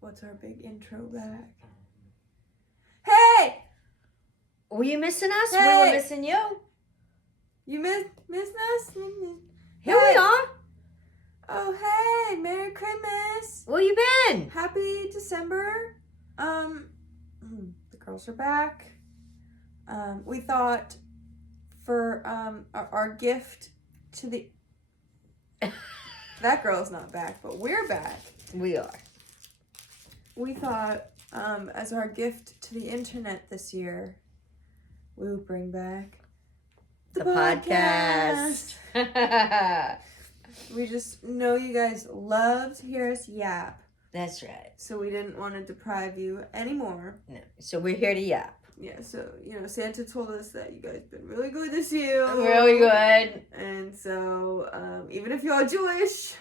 What's our big intro back? Hey! Were you missing us? Hey! We were missing you. You missed us? Here we are. Oh, hey! Merry Christmas! Where you been? Happy December. The girls are back. We thought for our gift to the... That girl's not back, but we're back. We are. We thought, as our gift to the internet this year, we would bring back The podcast. We just know you guys love to hear us yap, That's right. so we didn't want to deprive you anymore. No. So we're here to yap. Yeah, so, Santa told us that you guys been really good this year. Really good. And so, even if you're Jewish,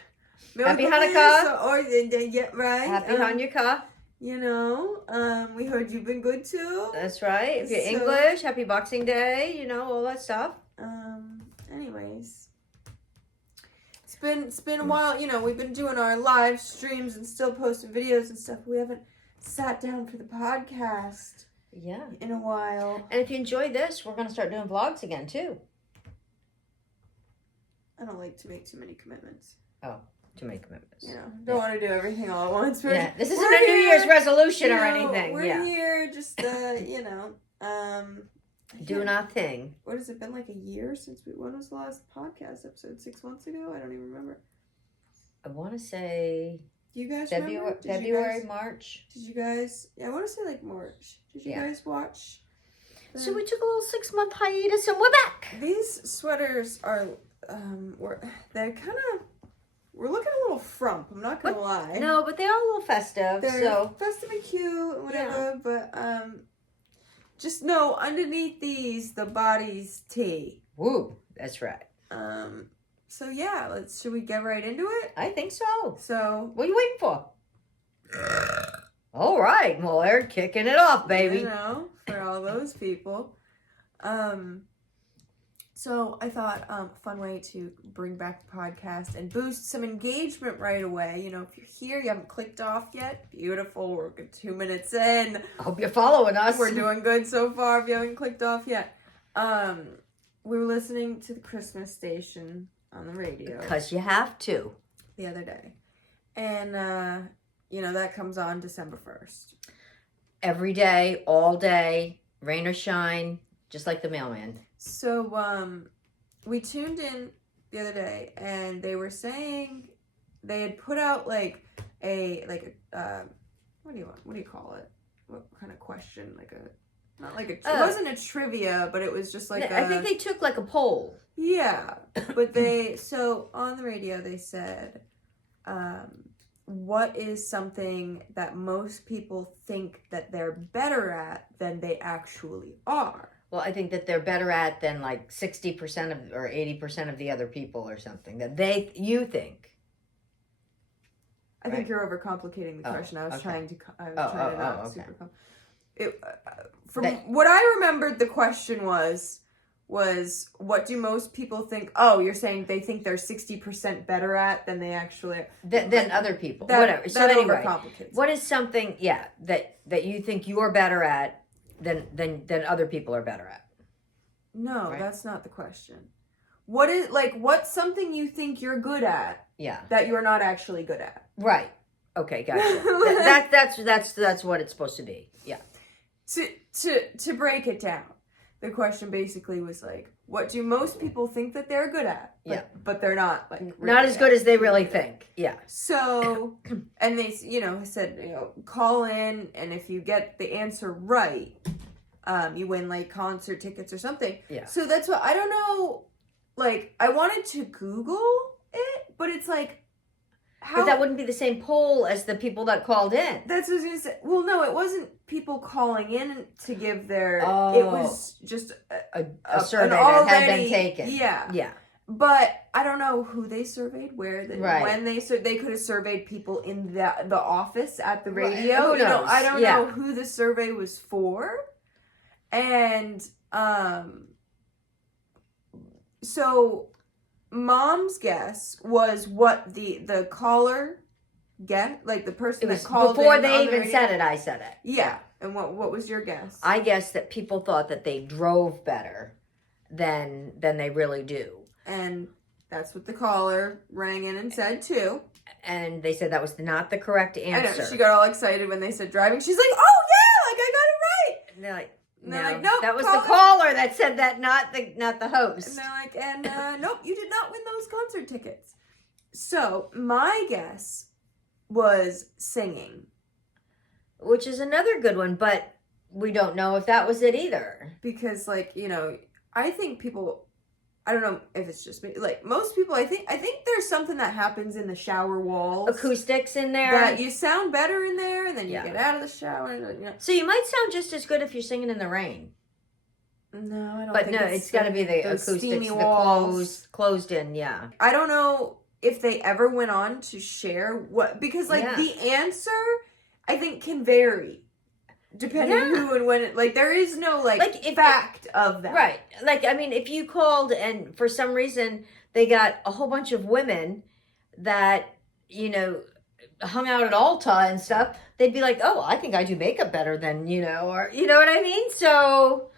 Happy Hanukkah. Or, yeah, right. Happy Hanukkah. We heard you've been good too. That's right. If you're So- English, happy Boxing Day, all that stuff. Anyways, it's been a while. We've been doing our live streams and still posting videos and stuff. We haven't sat down for the podcast Yeah. in a while. And if you enjoy this, we're going to start doing vlogs again, too. I don't like to make too many commitments. To make commitments. Don't want to do everything all at once. Yeah. This isn't a New Year's resolution or anything. We're here just, Doing our thing. What has it been, like a year since when was the last podcast episode? 6 months ago? I don't even remember. I want to say Do you guys February, remember? February, March. Did you guys? Yeah, I want to say like March. Did you guys watch? So we took a little 6-month hiatus and we're back. These sweaters are, we're looking a little frump. I'm not gonna lie. No, but they are a little festive. They're festive and cute and whatever. But just know underneath these, the body's tea. Woo, that's right. So yeah, should we get right into it? I think so. So What are you waiting for? All right, Muller, kicking it off, baby. For all those people. So I thought fun way to bring back the podcast and boost some engagement right away. If you're here, you haven't clicked off yet. Beautiful. We're 2 minutes in. I hope you're following us. We're doing good so far if you haven't clicked off yet. We were listening to the Christmas station on the radio. Because you have to. The other day. And, that comes on December 1st. Every day, all day, rain or shine, just like the mailman. So, we tuned in the other day, and they were saying they had put out what do you call it? What kind of question? It wasn't a trivia, but it was just I think they took like a poll. Yeah, but so on the radio they said, what is something that most people think that they're better at than they actually are? Well, I think that they're better at than like 60% of or 80% of the other people or something that you think. I think you're overcomplicating the question. I was trying to not super what I remembered, the question was what do most people think? Oh, you're saying they think they're 60% better at than they actually than other people. Whatever. So anyway, what is something that you think you're better at than other people are better at? No, that's not the question. What's something you think you're good at? Yeah. That you're not actually good at. Right. Okay, gotcha. That's what it's supposed to be. Yeah. To break it down, the question basically was what do most people think that they're good at? But they're not really not as good as they really think. Yeah. So, and they said call in, and if you get the answer right, you win concert tickets or something. Yeah. So that's what I don't know. I wanted to Google it, but it's how. But that wouldn't be the same poll as the people that called in. That's what I was gonna say. Well, no, it wasn't people calling in to give their. Oh. It was just a survey that had been taken. Yeah. Yeah. But I don't know who they surveyed, when they could have surveyed people in the office at the radio. Who knows? I don't know who the survey was for, and so Mom's guess was what the caller guess? Like the person It was that called before in they on the even radio? said it. I said it. Yeah. And what was your guess? I guess that people thought that they drove better than they really do. And that's what the caller rang in and said too. And they said that was not the correct answer. I know. She got all excited when they said driving. She's like, "Oh yeah, like I got it right." And they're like, And no, they're like, "Nope, that was the caller that said that, not the host." And they're like, "And nope, you did not win those concert tickets." So my guess was singing, which is another good one, but we don't know if that was it either. because, like, you know, I think people. I don't know if it's just me. Like most people, I think there's something that happens in the shower walls, Acoustics in there. that you sound better in there, and then you Yeah. get out of the shower. And, you know. So you might sound just as good if you're singing in the rain. No, I don't. But think no, it's got to be the those acoustics, steamy the walls. closed in, yeah. I don't know if they ever went on to share what, because like Yeah. the answer, I think, can vary depending Yeah. who and when. Like there is no Like, if fact of that. Right. Like, I mean, if you called and for some reason they got a whole bunch of women that, you know, hung out at Ulta and stuff, they'd be like, oh, I think I do makeup better than, you know, or, you know what I mean? So,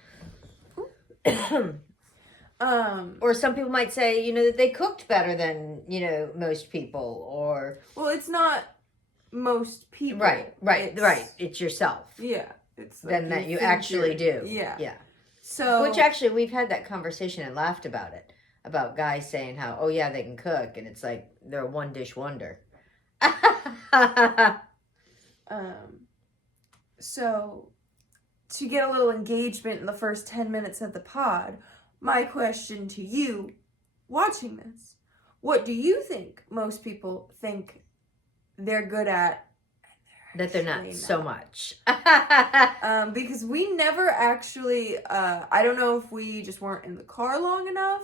or some people might say, you know, that they cooked better than, you know, most people, or. Well, it's not most people. Right. It's yourself. Yeah. It's like Then that you actually do. Yeah. Yeah. So. Which actually, we've had that conversation and laughed about it. About guys saying how, oh yeah, they can cook. And it's like, they're a one dish wonder. So to get a little engagement in the first 10 minutes of the pod, my question to you watching this, what do you think most people think they're good at? That they're not so much. Because we never actually, I don't know if we just weren't in the car long enough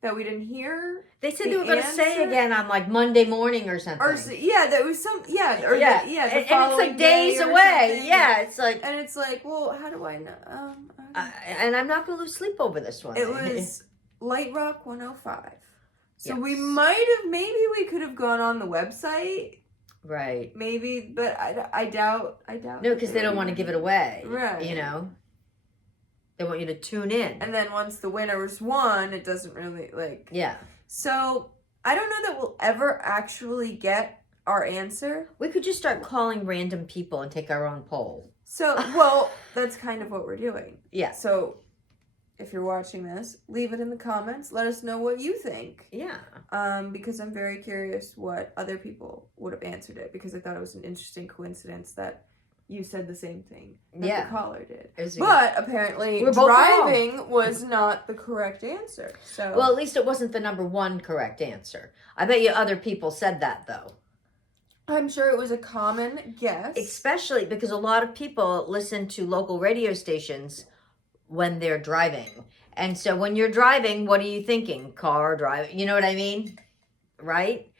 that we didn't hear. They said they were going to say again on like Monday morning or something. Or yeah, there was some, yeah. Or yeah. The and it's like days away. Something. Yeah, it's like. And it's like, well, how do I know? And I'm not going to lose sleep over this one. It was Light Rock 105. So Yes. we might have, maybe we could have gone on the website. Right. Maybe, but I doubt. No, because they don't want to give it away. Right. You know? They want you to tune in. And then once the winners won, it doesn't really, like... Yeah. So, I don't know that we'll ever actually get our answer. We could just start calling random people and take our own poll. So, well, that's kind of what we're doing. Yeah. So, if you're watching this, leave it in the comments. Let us know what you think. Yeah. Because I'm very curious what other people would have answered it, because I thought it was an interesting coincidence that you said the same thing that the caller did. But apparently driving was not the correct answer. So well, at least it wasn't the number one correct answer. I bet you other people said that though. I'm sure it was a common guess. Especially because a lot of people listen to local radio stations when they're driving. And so when you're driving, what are you thinking? Car, driving, you know what I mean? Right?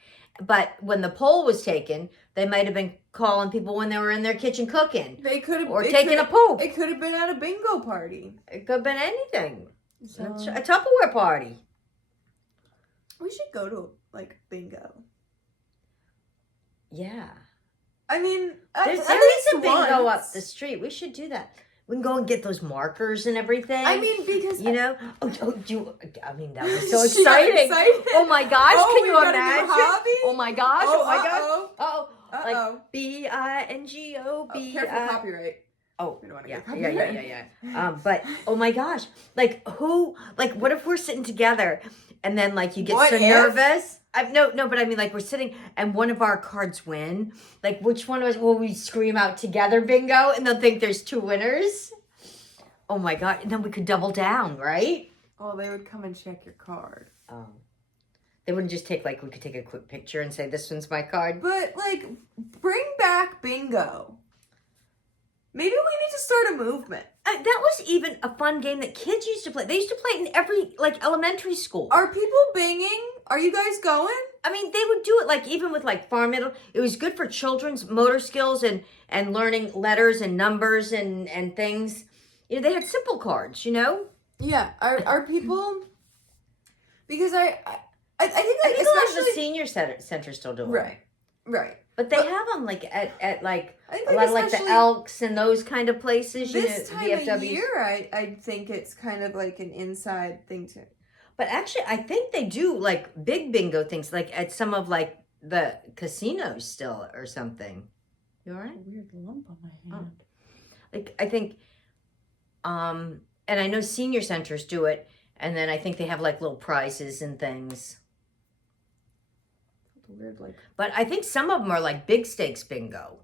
But when the poll was taken, they might have been calling people when they were in their kitchen cooking. They could have... Or taking a poop. It could have been at a bingo party. It could have been anything. So, A Tupperware party. we should go to, like, bingo. Yeah. I mean, There is a bingo up the street. We should do that. We can go and get those markers and everything. I mean, because... You know? I mean, that was so She got exciting. excited. Oh my gosh, Oh, can we you got a new imagine? hobby? Oh my gosh, oh my gosh. Uh-oh. Uh-oh. Like bingo, careful copyright. Oh, We don't want to yeah, get copyright. yeah. But oh my gosh, like what if we're sitting together and then like you get What so if? nervous? No, but I mean like we're sitting and one of our cards win. Like which one of us will we scream out together bingo and they'll think there's two winners? Oh my god, and then we could double down, right? Oh, they would come and check your card. Oh. They wouldn't just take we could take a quick picture and say this one's my card. But like, bring back bingo. Maybe we need to start a movement. That was even a fun game that kids used to play. They used to play it in every elementary school. Are people binging? Are you guys going? I mean, they would do it even with farm middle. It was good for children's motor skills and learning letters and numbers and things. You know, they had simple cards. You know. Yeah. Are people? Because I think I think especially a lot of the senior centers still do it. Right. But they have them like at like a lot of like the Elks and those kind of places. This time of year, I think it's kind of like an inside thing too. But actually, I think they do like big bingo things, like at some of like the casinos still or something. You all right? A weird lump on my hand. Like I think, and I know senior centers do it, and then I think they have like little prizes and things. Weird, like. But I think some of them are like big stakes bingo.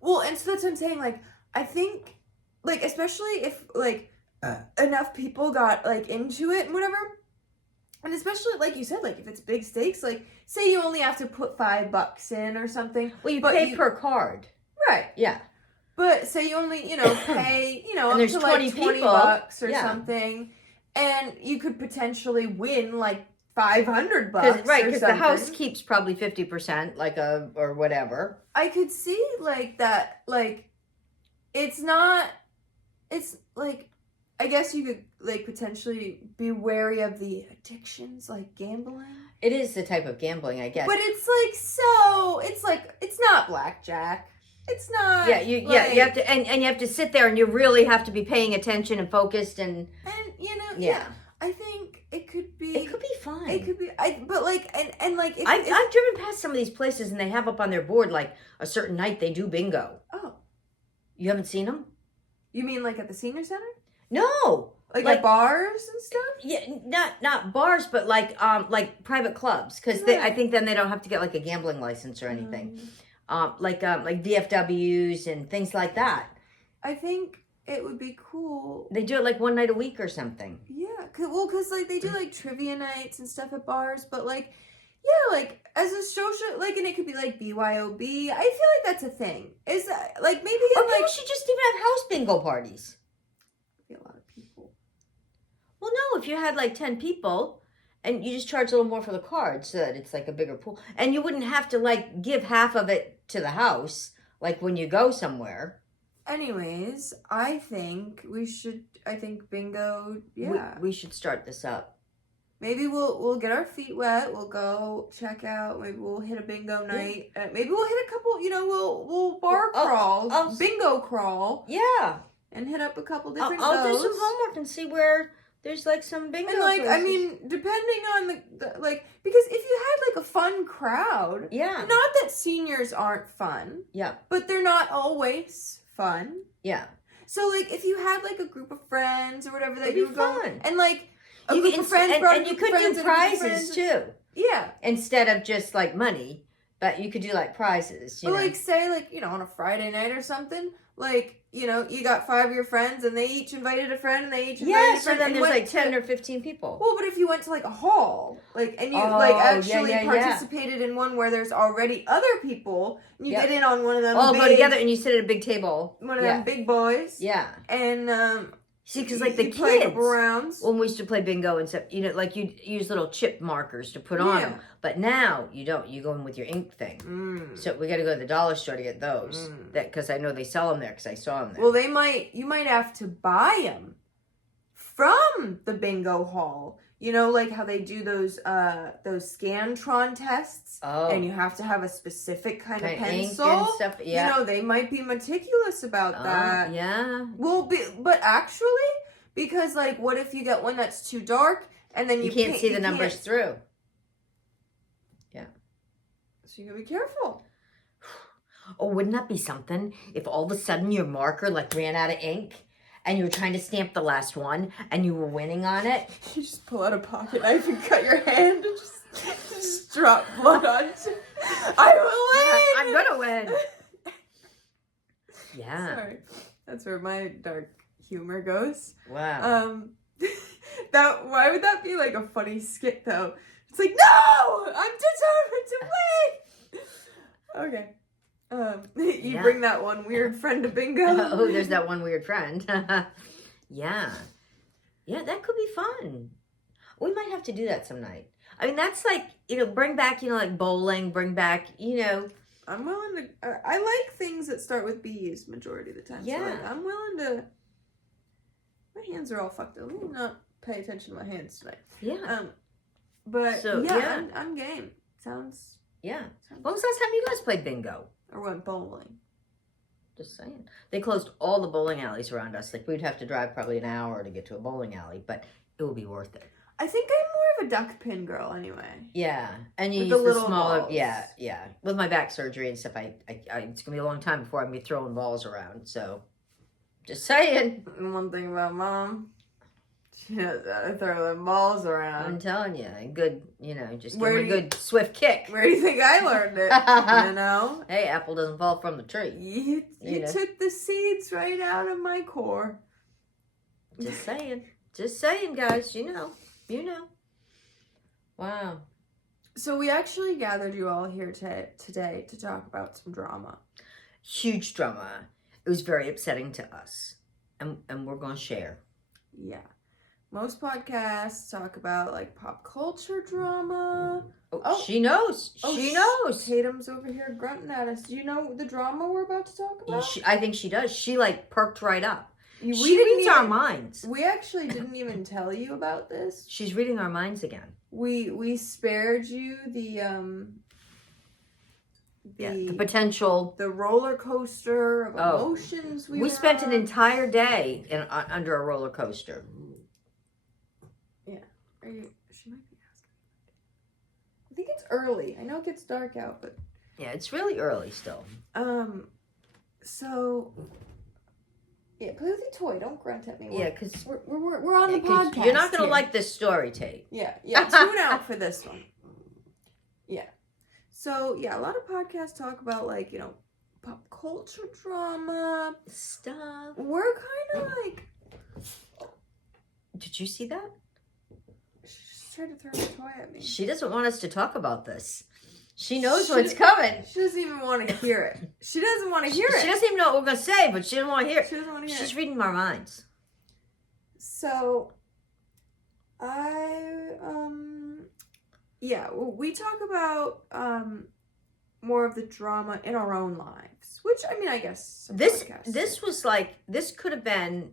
Well, and so that's what I'm saying. Like, I think, like, especially if like enough people got like into it and whatever, and especially like you said, like if it's big stakes, like say you only have to put $5 in or something. Well, you pay per card, right? Yeah. But say you only pay up to like $20 or something, and you could potentially win like $500, right? Because the house keeps probably 50%, like or whatever. I could see like that, like it's not. It's like I guess you could like potentially be wary of the addictions, like gambling. It is the type of gambling, I guess. But it's like it's not blackjack. It's not. Yeah, you have to, and you have to sit there, and you really have to be paying attention and focused, and yeah. I think it could be. It could be fun. It could be. But like and like I've driven past some of these places, and they have up on their board like a certain night they do bingo. Oh, you haven't seen them? You mean like at the senior center? No, like at bars and stuff. Yeah, not bars, but like private clubs, because I think then they don't have to get like a gambling license or anything. Like VFWs and things like that. I think it would be cool. They do it like one night a week or something. Yeah, because like they do like trivia nights and stuff at bars, but like, yeah, like as a social, like, and it could be like BYOB. I feel like that's a thing. Is that like maybe? Or people should just even have house bingo parties. Be a lot of people. Well, no, if you had like 10 people. And you just charge a little more for the card so that it's like a bigger pool. And you wouldn't have to like give half of it to the house, like when you go somewhere. Anyways, I think bingo, yeah. We should start this up. Maybe we'll get our feet wet. We'll go check out. Maybe we'll hit a bingo night. Maybe we'll hit a couple, we'll bar crawl, bingo crawl. Yeah. And hit up a couple different I'll do some homework and see where... There's like some bingo and like places. I mean, depending on the like, because if you had like a fun crowd, not that seniors aren't fun, but they're not always fun, So like if you had like a group of friends or whatever that you were going, and like a group of friends, and you could do prizes too, instead of just like money, but you could do like prizes. You know? Like say like on a Friday night or something, like. You got 5 of your friends, and they each invited a friend, and they each invited a friend. So then there's like 10 or 15 people. Well, but if you went to like a hall, like, and you actually participated in one where there's already other people, and you get in on one of them. All go together, and you sit at a big table. One of them big boys. Yeah. And see, because like the kids, when we used to play bingo and stuff, like you'd use little chip markers to put on them. But now you don't. You go in with your ink thing. So we got to go to the dollar store to get those. Because I know they sell them there because I saw them there. Well, you might have to buy them from the bingo hall. Like how they do those Scantron tests, and you have to have a specific kind of pencil. Ink and stuff. Yeah. They might be meticulous about that. Yeah. Well, but actually, because like, what if you get one that's too dark, and then you can't see the numbers through? Yeah. So you gotta be careful. Oh, wouldn't that be something if all of a sudden your marker like ran out of ink? And you were trying to stamp the last one, and you were winning on it. You just pull out a pocket knife and cut your hand, and just drop blood on it. I will win. I'm gonna win. Yeah. Sorry, that's where my dark humor goes. Wow. Why would that be like a funny skit though? It's like, no, I'm determined to win. Okay. You bring that one weird friend to bingo. Oh, there's that one weird friend. Yeah, that could be fun. We might have to do that some night. I mean, that's like, bring back, like bowling, bring back, I'm willing to, I like things that start with B's majority of the time. Yeah. So like, I'm willing to, my hands are all fucked up. Let me not pay attention to my hands tonight. Yeah. But so, yeah. I'm game. Sounds Yeah. When was the last time you guys played bingo? Or went bowling? Just saying. They closed all the bowling alleys around us. Like, we'd have to drive probably an hour to get to a bowling alley, but it would be worth it. I think I'm more of a duck pin girl anyway. Yeah. And you use the smaller balls. Yeah. With my back surgery and stuff, it's going to be a long time before I'm going to be throwing balls around. So, just saying. And one thing about Mom, she knows how to throw the balls around. I'm telling you, good, just give her a good swift kick. Where do you think I learned it? Hey, apple doesn't fall from the tree. You took the seeds right out of my core. Just saying. Just saying, guys. You know. Wow. So we actually gathered you all here today to talk about some drama. Huge drama. It was very upsetting to us. And we're going to share. Yeah. Most podcasts talk about like pop culture drama. Oh, she knows. She knows. Tatum's over here grunting at us. Do you know the drama we're about to talk about? I think she does. She like perked right up. She reads our minds. We actually didn't even tell you about this. She's reading our minds again. We spared you the potential, the roller coaster of emotions. We spent an entire day under a roller coaster. Yeah, she might be asking. I think it's early. I know it gets dark out, but yeah, it's really early still. So. Yeah, play with your toy. Don't grunt at me. Yeah, because we're on the podcast. You're not going to like this story, Tate. Yeah. Tune out for this one. Yeah. So, yeah, a lot of podcasts talk about, like, pop culture drama. Stuff. We're kind of like... Did you see that? She just tried to throw a toy at me. She doesn't want us to talk about this. She knows what's coming. She doesn't even want to hear it. She doesn't want to hear it. She doesn't even know what we're going to say, but she doesn't want to hear it. She doesn't want to hear it. She's reading our minds. So, we talk about more of the drama in our own lives, which, I mean, I guess this was like, this could have been,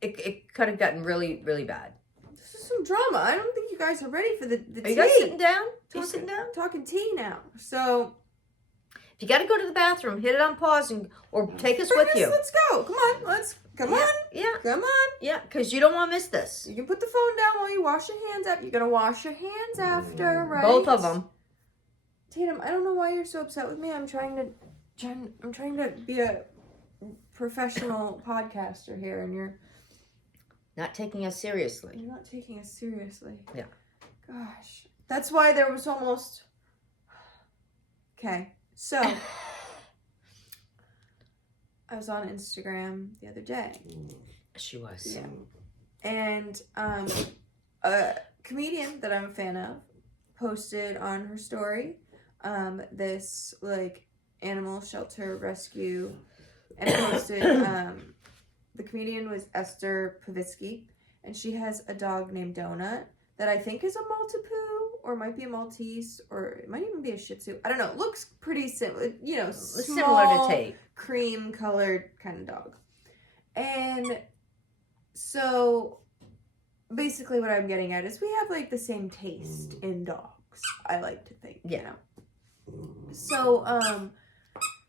it could have gotten really, really bad. This is some drama. I don't think you guys are ready for the tea. Are you guys sitting down? Are you sitting down? Talking tea now. So, if you got to go to the bathroom, hit it on pause or take us with you. Let's go. Come on. Come on. Yeah. Come on. Yeah, because you don't want to miss this. You can put the phone down while you wash your hands after. You're going to wash your hands after, right? Both of them. Tatum, I don't know why you're so upset with me. I'm trying to be a professional podcaster here, and you're not taking us seriously. You're not taking us seriously. Yeah. Gosh. That's why there was almost... Okay. So, I was on Instagram the other day. She was. Yeah. And a comedian that I'm a fan of posted on her story this, like, animal shelter rescue. And it posted... the comedian was Esther Povitsky, and she has a dog named Donut that I think is a Maltipoo, or might be a Maltese, or it might even be a Shih Tzu. I don't know. It looks pretty similar, similar to Tate. Cream-colored kind of dog. And so, basically what I'm getting at is we have, like, the same taste in dogs, I like to think, So,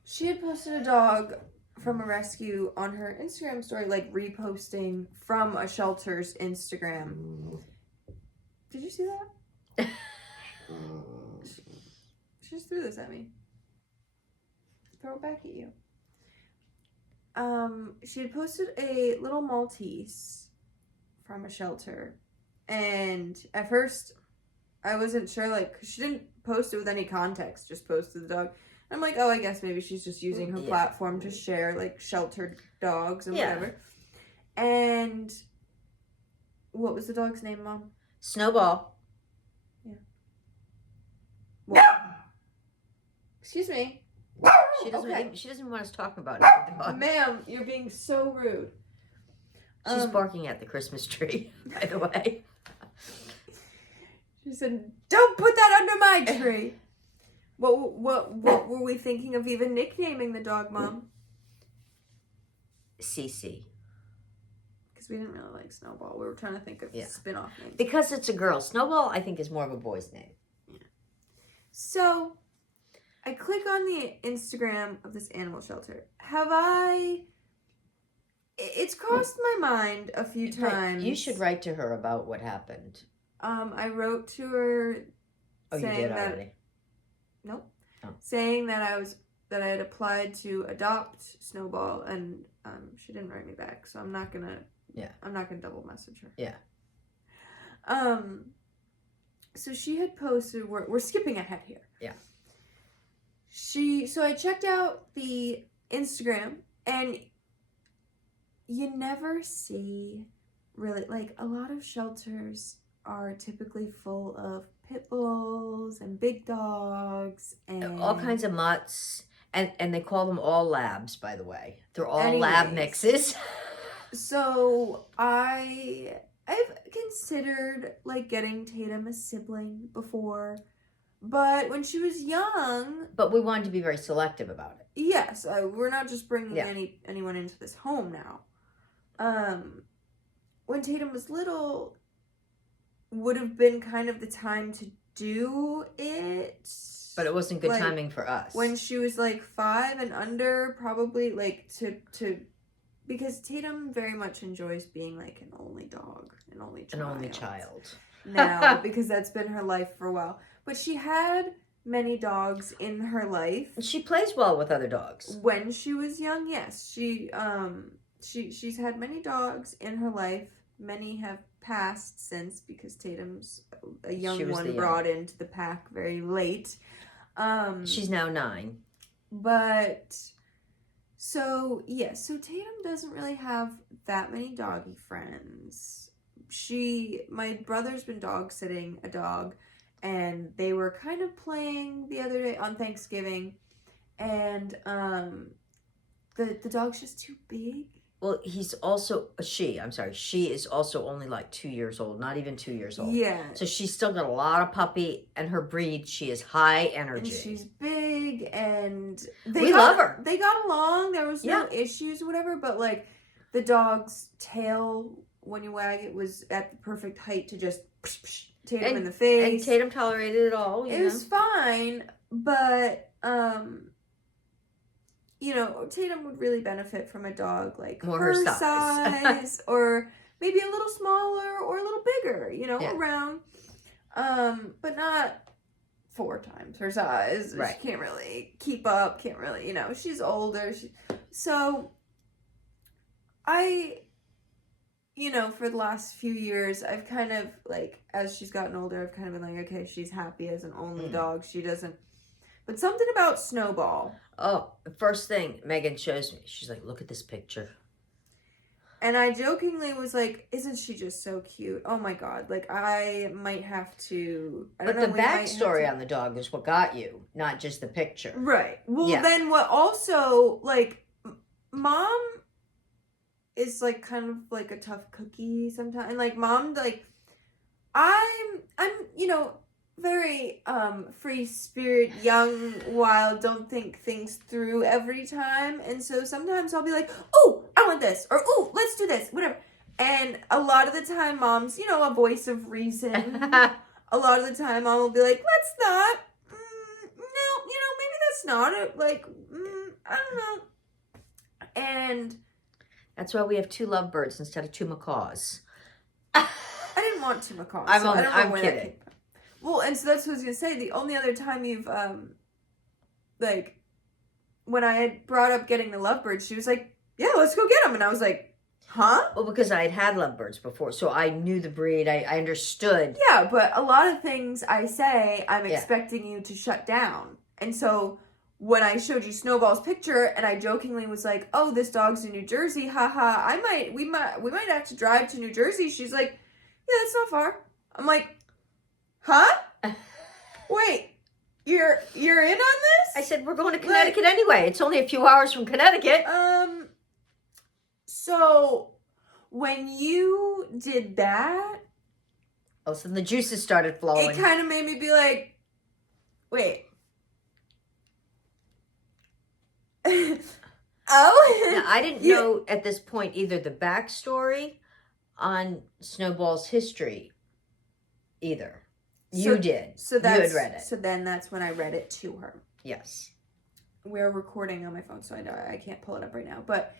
she had posted a dog from a rescue on her Instagram story, like reposting from a shelter's Instagram. Did you see that? She just threw this at me. Throw it back at you. She had posted a little Maltese from a shelter, and at first I wasn't sure, like, 'cause she didn't post it with any context, just posted the dog. I'm like, oh, I guess maybe she's just using her platform to share, like, sheltered dogs and whatever. And what was the dog's name, Mom? Snowball. Yeah. What? Excuse me. She doesn't want us talking about it. Ma'am, you're being so rude. She's barking at the Christmas tree, by the way. She said, don't put that under my tree. What were we thinking of even nicknaming the dog, Mom? Cece. Because we didn't really like Snowball. We were trying to think of spin-off names. Because it's a girl. Snowball, I think, is more of a boy's name. Yeah. So, I click on the Instagram of this animal shelter. It's crossed my mind a few times. You should write to her about what happened. I wrote to her saying you did already? Nope. Oh. Saying that I had applied to adopt Snowball, and she didn't write me back, so I'm not gonna double message her. Yeah. So she had posted, we're skipping ahead here. Yeah. So I checked out the Instagram, and you never see really, like, a lot of shelters are typically full of pit bulls and big dogs and all kinds of mutts, and they call them all labs, by the way. They're all lab mixes. So I've considered, like, getting Tatum a sibling before, but when she was young... But we wanted to be very selective about it. Yes, we're not just bringing anyone into this home now. When Tatum was little, would have been kind of the time to do it. But it wasn't good timing for us. When she was, like, 5 and under, probably, like, to... Because Tatum very much enjoys being, like, an only dog, an only child. Now, because that's been her life for a while. But she had many dogs in her life. She plays well with other dogs. When she was young, yes. She's had many dogs in her life. Many have passed since, because Tatum's a young one brought into the pack very late. She's now 9. But... So Tatum doesn't really have that many doggy friends. My brother's been dog sitting a dog, and they were kind of playing the other day on Thanksgiving, and the dog's just too big. Well, she is also only like 2 years old, not even 2 years old. Yeah. So she's still got a lot of puppy, and her breed, she is high energy. And she's big, and we love her. They got along. There was no issues or whatever, but, like, the dog's tail, when you wag it, was at the perfect height to just Tatum in the face. And Tatum tolerated it all. It was fine, but... Tatum would really benefit from a dog like her size or maybe a little smaller or a little bigger, around. But not 4 times her size. Right. She can't really keep up, she's older. So I, for the last few years, I've kind of, like, as she's gotten older, I've kind of been like, okay, she's happy as an only dog. She doesn't. But something about Snowball. Oh, the first thing Megan shows me, she's like, look at this picture. And I jokingly was like, isn't she just so cute? Oh my God. Like, I might have to... But the backstory on the dog is what got you, not just the picture. Right. Well, then what also, like, Mom is, like, kind of like a tough cookie sometimes. And, like, Mom, like, I'm very free spirit, young, wild, don't think things through every time. And so sometimes I'll be like, oh, I want this, or oh, let's do this, whatever. And a lot of the time, Mom's, a voice of reason. A lot of the time, Mom will be like, let's not. No, maybe that's not it. Like, I don't know. And that's why we have 2 lovebirds instead of 2 macaws. I didn't want 2 macaws. I'm kidding. Well, and so that's what I was going to say. The only other time you've, when I had brought up getting the lovebirds, she was like, yeah, let's go get them. And I was like, huh? Well, because I had lovebirds before, so I knew the breed. I understood. Yeah, but a lot of things I say, I'm expecting you to shut down. And so when I showed you Snowball's picture, and I jokingly was like, oh, this dog's in New Jersey, haha, we might have to drive to New Jersey. She's like, yeah, that's not far. I'm like, huh? Wait, you're in on this? I said, we're going to Connecticut anyway. It's only a few hours from Connecticut. So when you did that... Oh, so the juices started flowing. It kind of made me be like, wait. Oh? Now, I didn't know at this point either the backstory on Snowball's history either. You did. So you had read it. So then that's when I read it to her. Yes. We're recording on my phone, so I can't pull it up right now. But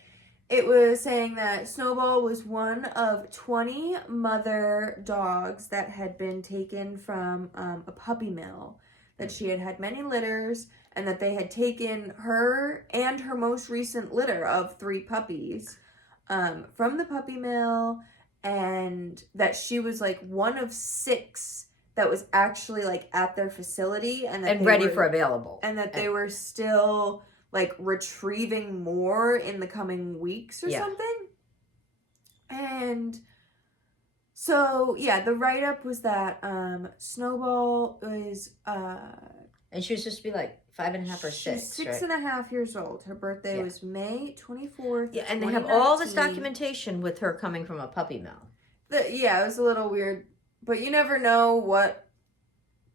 it was saying that Snowball was one of 20 mother dogs that had been taken from a puppy mill, that she had had many litters, and that they had taken her and her most recent litter of 3 puppies from the puppy mill, and that she was like one of 6 that was actually like at their facility and ready for available, and that they were still like retrieving more in the coming weeks or something. And so the write-up was that Snowball was and she was supposed to be like 5.5 or 6. She's 6.5 years old. Her birthday was May 24th. Yeah, and they have all this documentation with her coming from a puppy mill. It was a little weird, but you never know what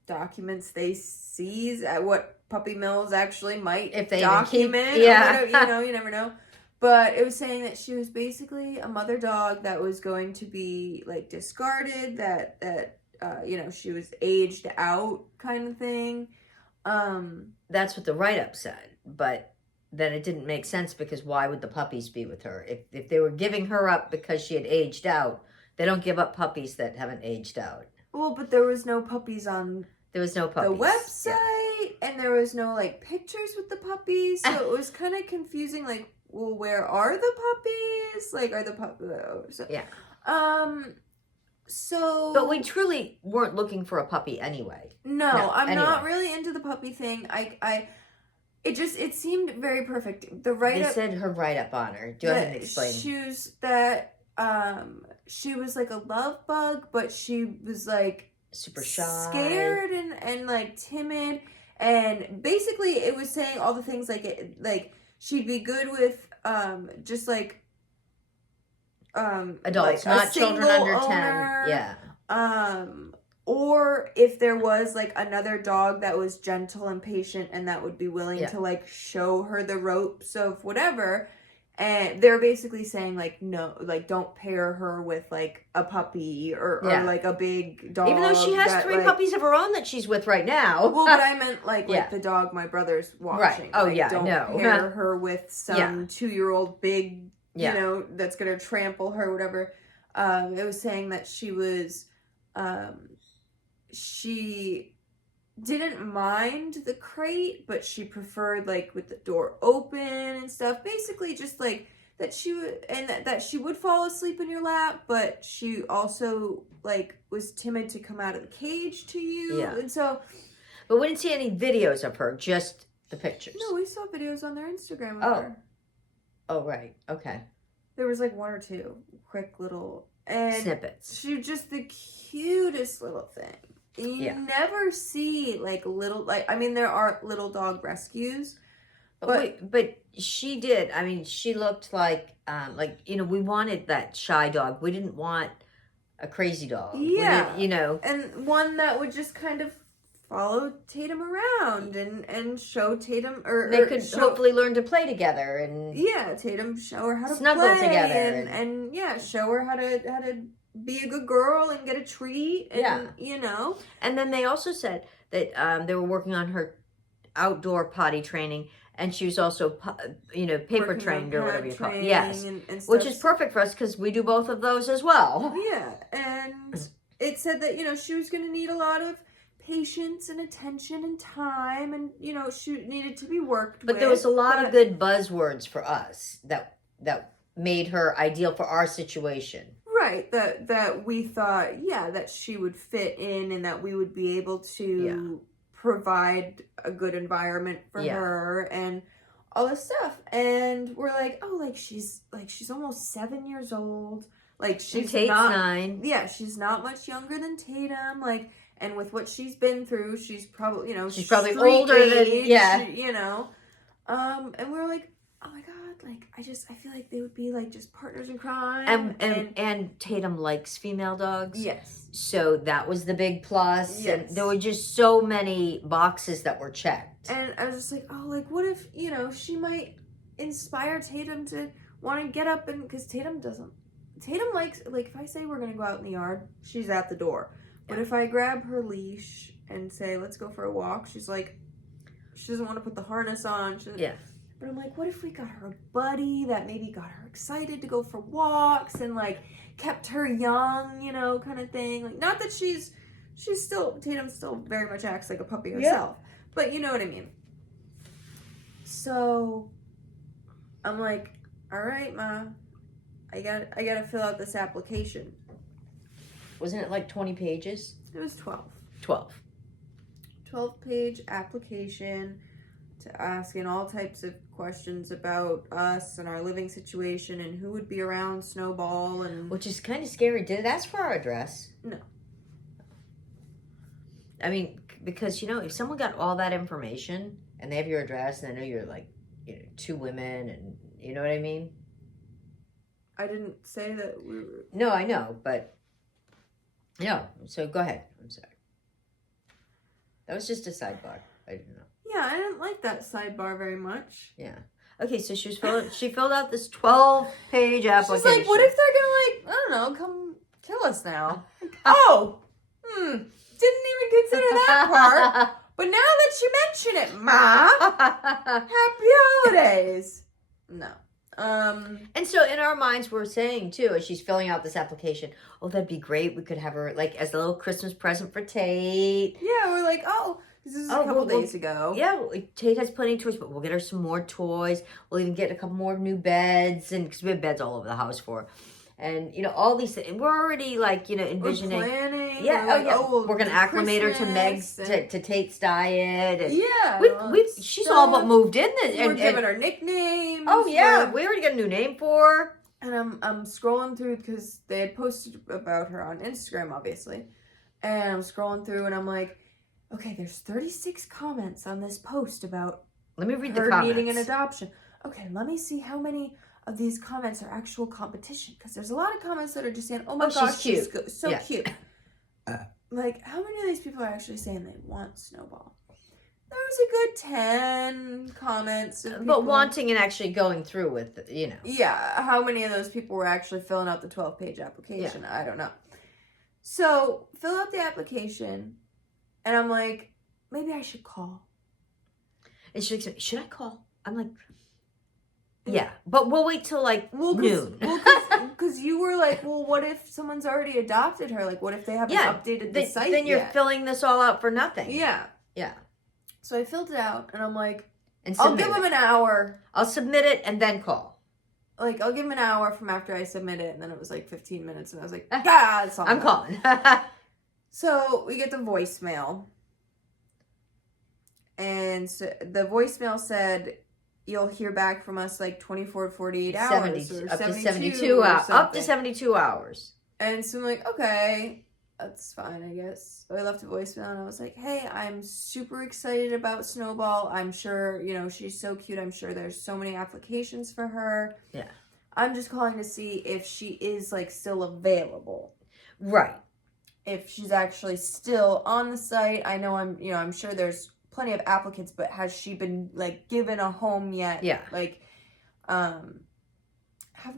documents they seize at what puppy mills actually might if they document. Keep, yeah, you never know. But it was saying that she was basically a mother dog that was going to be like discarded. That she was aged out, kind of thing. That's what the write-up said, but then it didn't make sense because why would the puppies be with her? If they were giving her up because she had aged out, they don't give up puppies that haven't aged out. Well, but there was no puppies on the website, and there was no like pictures with the puppies, so it was kind of confusing. Like, well, where are the puppies? Like, are the puppies? So, but we truly weren't looking for a puppy anyway. No, I'm not really into the puppy thing. It seemed very perfect. The write-up, they said her write-up on her. Do you want to explain? She was like a love bug, but she was like super shy, scared and like timid, and basically it was saying all the things like she'd be good with just like adults, like not children under owner, 10. Yeah. Or if there was like another dog that was gentle and patient and that would be willing to like show her the ropes of whatever. And they're basically saying like, no, like don't pair her with like a puppy or like a big dog. Even though she has 3 puppies of her own that she's with right now. Well, but I meant like the dog my brother's watching. Right. Oh, like, don't pair her with some 2-year-old big, you know, that's going to trample her, whatever. It was saying that she was, she didn't mind the crate, but she preferred like with the door open and stuff. Basically just like that she would, and that she would fall asleep in your lap, but she also like was timid to come out of the cage to you. Yeah. And so, but we didn't see any videos of her, just the pictures. No, we saw videos on their Instagram of her. Oh, right. Okay. There was like 1 or 2 quick little snippets. She was just the cutest little thing. You never see like little, like, I mean, there are little dog rescues, but she did. I mean, she looked like, we wanted that shy dog. We didn't want a crazy dog. Yeah. And one that would just kind of follow Tatum around and show Tatum, they could hopefully learn to play together and Tatum show her how to snuggle play together and show her how to be a good girl and get a treat and and then they also said that they were working on her outdoor potty training, and she was also paper trained or whatever you call it. Yes, and which is perfect for us because we do both of those as well. And it said that she was going to need a lot of patience and attention and time, and she needed to be worked with. But there was a lot of good buzzwords for us that made her ideal for our situation. Right, that we thought, that she would fit in and that we would be able to provide a good environment for her and all this stuff. And we're like, oh, like she's almost 7 years old. Like she's not 9. Yeah, she's not much younger than Tatum. Like, and with what she's been through, she's probably she's probably older than and we were like, oh my god, like I feel like they would be like just partners in crime. And Tatum likes female dogs. Yes. So that was the big plus. Yes. And there were just so many boxes that were checked. And I was just like, oh, like what if, she might inspire Tatum to want to get up, and because Tatum likes, like if I say we're going to go out in the yard, she's at the door. But if I grab her leash and say, let's go for a walk, she's like, she doesn't want to put the harness on. Yeah. But I'm like, what if we got her a buddy that maybe got her excited to go for walks and like kept her young, you know, kind of thing. Like, not that she's still, Tatum still very much acts like a puppy herself, but you know what I mean. So I'm like, all right, Ma, I gotta fill out this application. Wasn't it like 20 pages? It was 12. 12-page application to asking all types of questions about us and our living situation and who would be around Snowball and... Which is kind of scary. Did it ask for our address? No. I mean, because, you know, if someone got all that information and they have your address and they know you're like, you know, 2 women and, you know what I mean? I didn't say that we were... No, I know, but... No, so go ahead. I'm sorry. That was just a sidebar. I didn't know. Yeah, I didn't like that sidebar very much. Yeah. Okay, so she filled out this 12-page application. She's like, what if they're gonna, like, I don't know, come kill us now? Oh! Didn't even consider that part. But now that you mention it, Ma, happy holidays. No. And so in our minds, we're saying too, as she's filling out this application, oh, that'd be great. We could have her like as a little Christmas present for Tate. Yeah, we're like, oh, this is a couple days ago. Yeah, Tate has plenty of toys, but we'll get her some more toys. We'll even get a couple more new beds, and because we have beds all over the house for her. And, you know, all these things. We're already, like, you know, envisioning. We're planning. Yeah, we're like, we're going to acclimate her to Meg's, to Tate's diet. And yeah. She's all but moved in. We're giving her nicknames. Oh, yeah. We already got a new name for her. And I'm scrolling through because they had posted about her on Instagram, obviously. And I'm scrolling through and I'm like, okay, there's 36 comments on this post about let me read her the comments. needing an adoption. Okay, let me see how many of these comments are actual competition, because there's a lot of comments that are just saying, oh my gosh, she's cute. So cute. Like, how many of these people are actually saying they want Snowball? There was a good 10 comments. But wanting and actually going through with, you know. Yeah, how many of those people were actually filling out the 12-page application? Yeah. I don't know. So, fill out the application, and I'm like, maybe I should call. And she's like, should I call? I'm like... Yeah, but we'll wait till like noon. Because you were like, well, what if someone's already adopted her? Like, what if they haven't updated the site Then you're yet? filling this all out for nothing. Yeah. Yeah. So I filled it out, and I'm like, I'll give them an hour. I'll submit it and then call. Like, I'll give them an hour from after I submit it, and then it was like 15 minutes, and I was like, that's all. I'm calling. So we get the voicemail, and so the voicemail said, you'll hear back from us like 24 to 48 hours. Up to 72 hours. Up to 72 hours. And so I'm like, okay, that's fine, I guess. So I left a voicemail and I was like, hey, I'm super excited about Snowball. I'm sure, you know, she's so cute. I'm sure there's so many applications for her. Yeah. I'm just calling to see if she is like still available. Right. If she's actually still on the site. I know I'm sure there's plenty of applicants, but has she been like given a home yet? Yeah. Like, have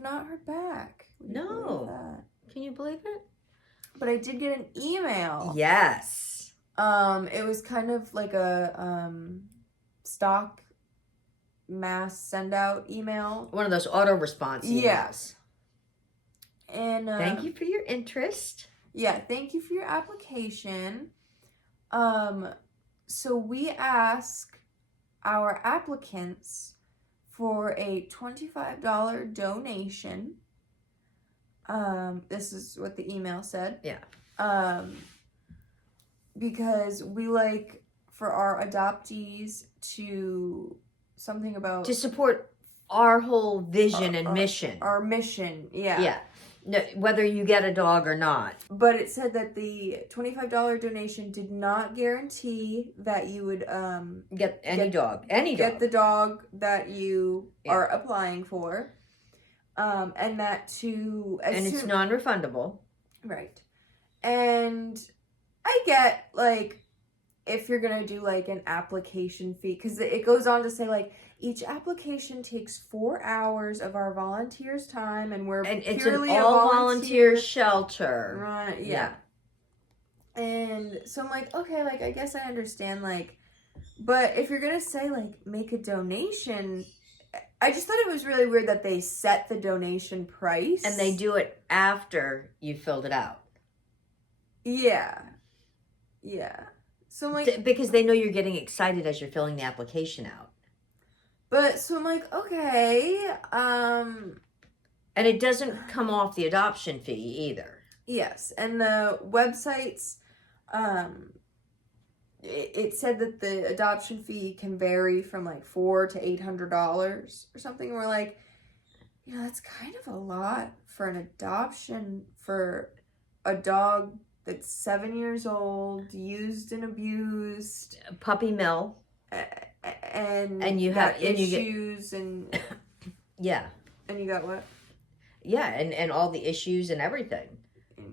not heard back. No. Can you believe it? But I did get an email. Yes. It was kind of like a stock mass send out email. One of those auto response emails. Yes. And thank you for your interest. Yeah, thank you for your application. So we ask our applicants for a $25 donation. This is what the email said. Yeah. Because we like for our adoptees to support our whole vision and mission. Our mission, yeah. Yeah. No, whether you get a dog or not. But it said that the $25 donation did not guarantee that you would get dog. Get the dog that you are applying for. And that it's non-refundable. Right. And I get like if you're going to do like an application fee, because it goes on to say like each application takes 4 hours of our volunteers' time, and it's an all-volunteer shelter. Right, yeah. And so I'm like, okay, like I guess I understand like But if you're gonna say like make a donation, I just thought it was really weird that they set the donation price. And they do it after you filled it out. Yeah. Yeah. So like, because they know you're getting excited as you're filling the application out. But so I'm like, okay, and it doesn't come off the adoption fee either. Yes, and the websites, it said that the adoption fee can vary from like $400 to $800 or something. We're like, that's kind of a lot for an adoption for a dog that's 7 years old, used and abused, puppy mill, and you have issues and yeah, and you got what? Yeah, and all the issues and everything,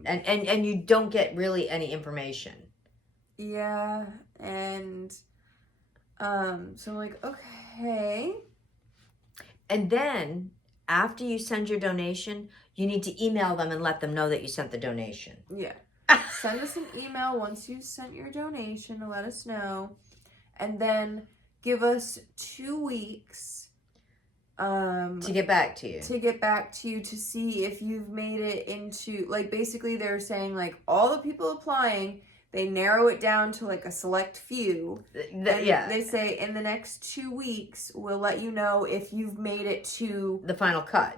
and you don't get really any information. Yeah, and so I'm like, okay. And then after you send your donation, you need to email them and let them know that you sent the donation. Yeah. Send us an email once you've sent your donation to let us know. And then give us 2 weeks to get back to you. To see if you've made it into, like, basically they're saying, like, all the people applying, they narrow it down to, like, a select few. Yeah. They say in the next 2 weeks, we'll let you know if you've made it to the final cut.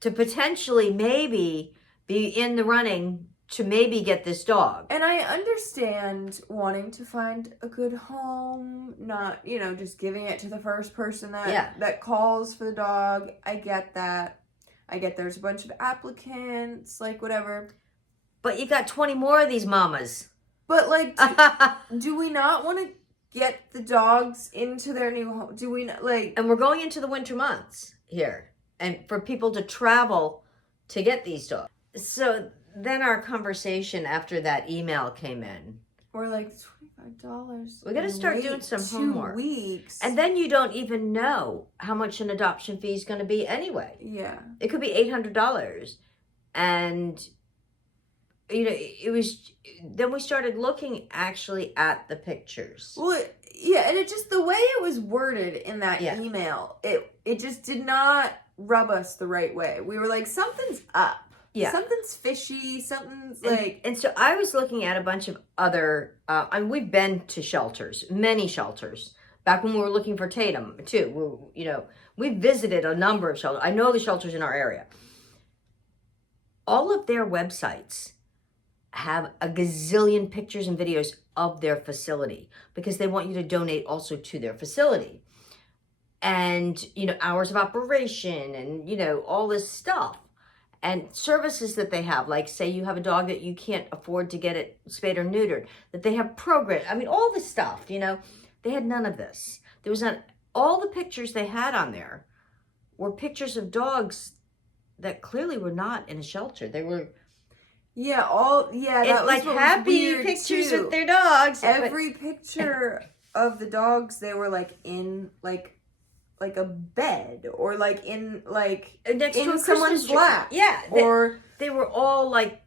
To potentially maybe be in the running to maybe get this dog. And I understand wanting to find a good home, not, just giving it to the first person that calls for the dog. I get that. I get there's a bunch of applicants, like, whatever. But you got 20 more of these mamas. But, like, do we not want to get the dogs into their new home? Do we not, like... And we're going into the winter months here. And for people to travel to get these dogs. So then our conversation after that email came in. We're like, $25. We got to start doing some homework. 2 weeks. And then you don't even know how much an adoption fee is going to be anyway. Yeah. It could be $800. And, it was... Then we started looking actually at the pictures. Well, yeah, and it just... The way it was worded in that email, it just did not rub us the right way. We were like, something's up. Yeah. Something's fishy. Something's And so I was looking at a bunch of other... we've been to shelters, many shelters. Back when we were looking for Tatum, too. We visited a number of shelters. I know the shelters in our area. All of their websites have a gazillion pictures and videos of their facility because they want you to donate also to their facility. And, hours of operation and, all this stuff. And services that they have, like say you have a dog that you can't afford to get it spayed or neutered, that they have programs. I mean, all this stuff, they had none of this. There was not, all the pictures they had on there were pictures of dogs that clearly were not in a shelter. They were... that was like happy pictures too. With their dogs. Every picture of the dogs, they were like in like a bed or like in like next in to someone's lap. Yeah. Or they were all like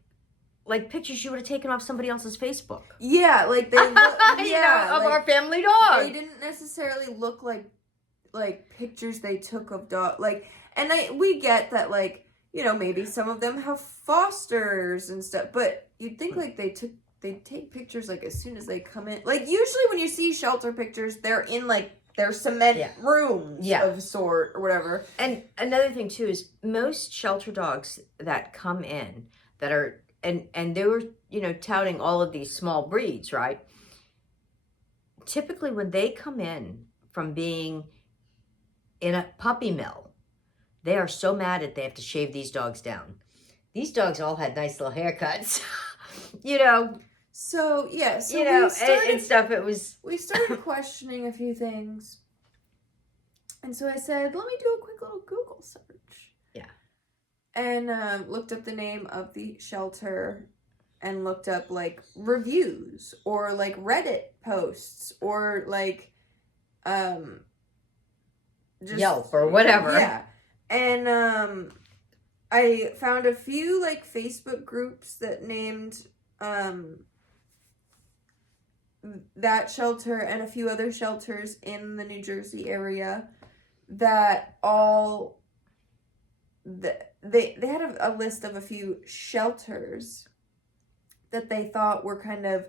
pictures you would have taken off somebody else's Facebook. Yeah, like they look, of our family dog. They didn't necessarily look like pictures they took of dog and we get that maybe some of them have fosters and stuff, but you'd think like they take pictures like as soon as they come in. Like usually when you see shelter pictures, they're in like their cement rooms of sort or whatever. And another thing too is most shelter dogs that come in that are and they were touting all of these small breeds, right? Typically when they come in from being in a puppy mill, they are so mad that they have to shave these dogs down. These dogs all had nice little haircuts, So yeah, and stuff. We started questioning a few things, and so I said, "Let me do a quick little Google search." Yeah, and looked up the name of the shelter, and looked up like reviews or like Reddit posts or like just Yelp or whatever. Yeah, and I found a few like Facebook groups that named that shelter and a few other shelters in the New Jersey area that all they had a list of a few shelters that they thought were kind of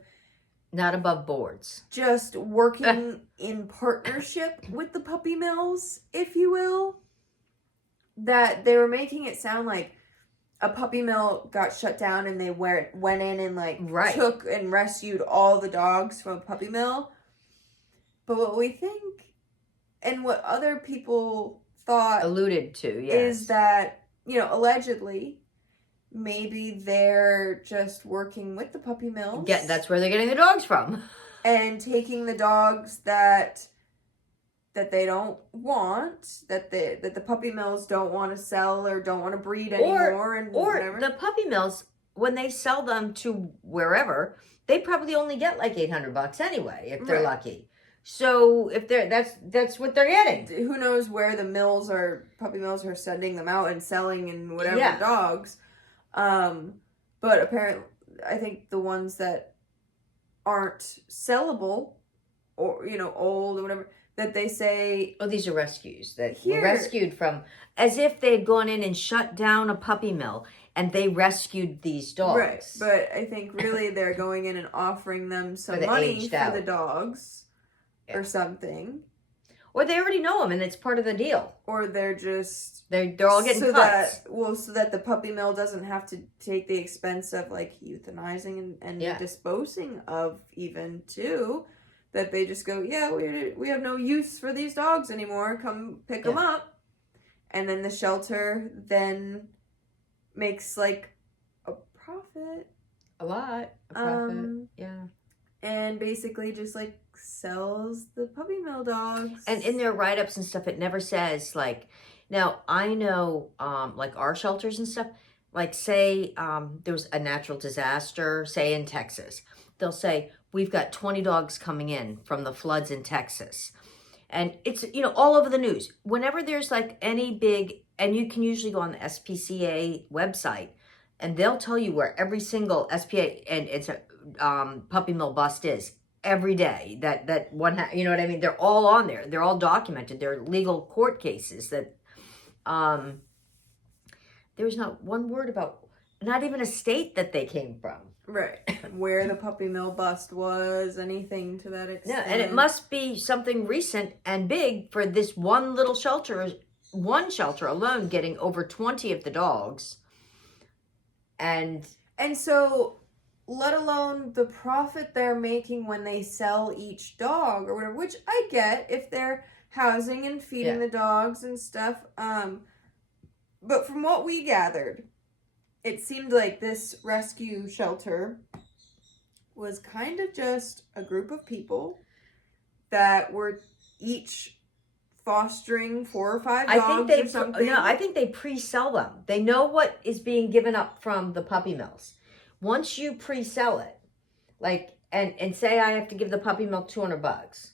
not above boards, just working in partnership with the puppy mills, if you will. That they were making it sound like a puppy mill got shut down and they went in and like took and rescued all the dogs from a puppy mill. But what we think and what other people thought alluded to, yes, is that, allegedly maybe they're just working with the puppy mills. That's where they're getting the dogs from. And taking the dogs that they don't want, that the puppy mills don't want to sell or don't want to breed anymore, or whatever. The puppy mills, when they sell them to wherever, they probably only get like $800 anyway if they're lucky. So if that's what they're getting. Who knows where the puppy mills are sending them out and selling and whatever dogs. But apparently, I think the ones that aren't sellable or old or whatever, that they say, these are rescues that were rescued from, as if they had gone in and shut down a puppy mill and they rescued these dogs. Right, but I think really they're going in and offering them some money for the dogs or something. Or they already know them and it's part of the deal. Or they're just... They're all getting cuts. So that the puppy mill doesn't have to take the expense of like euthanizing and disposing of even too. That they just go, we have no use for these dogs anymore. Come pick them up. And then the shelter then makes like a profit. A lot. A profit. And basically just like sells the puppy mill dogs. And in their write-ups and stuff, it never says like, now I know like our shelters and stuff, like say there was a natural disaster, say in Texas. They'll say, we've got 20 dogs coming in from the floods in Texas. And it's, all over the news. Whenever there's like any big, and you can usually go on the SPCA website, and they'll tell you where every single SPA, and it's a puppy mill bust is every day. That one, you know what I mean? They're all on there. They're all documented. They're legal court cases that there's not one word about, not even a state that they came from. Right. Where the puppy mill bust was, anything to that extent. Yeah, and it must be something recent and big for this one little shelter, one shelter alone getting over 20 of the dogs. And so, let alone the profit they're making when they sell each dog or whatever, which I get if they're housing and feeding the dogs and stuff. But from what we gathered, it seemed like this rescue shelter was kind of just a group of people that were each fostering 4 or 5 dogs or something. No, I think they pre-sell them. They know what is being given up from the puppy mills. Once you pre-sell it, like, and say I have to give the puppy mill $200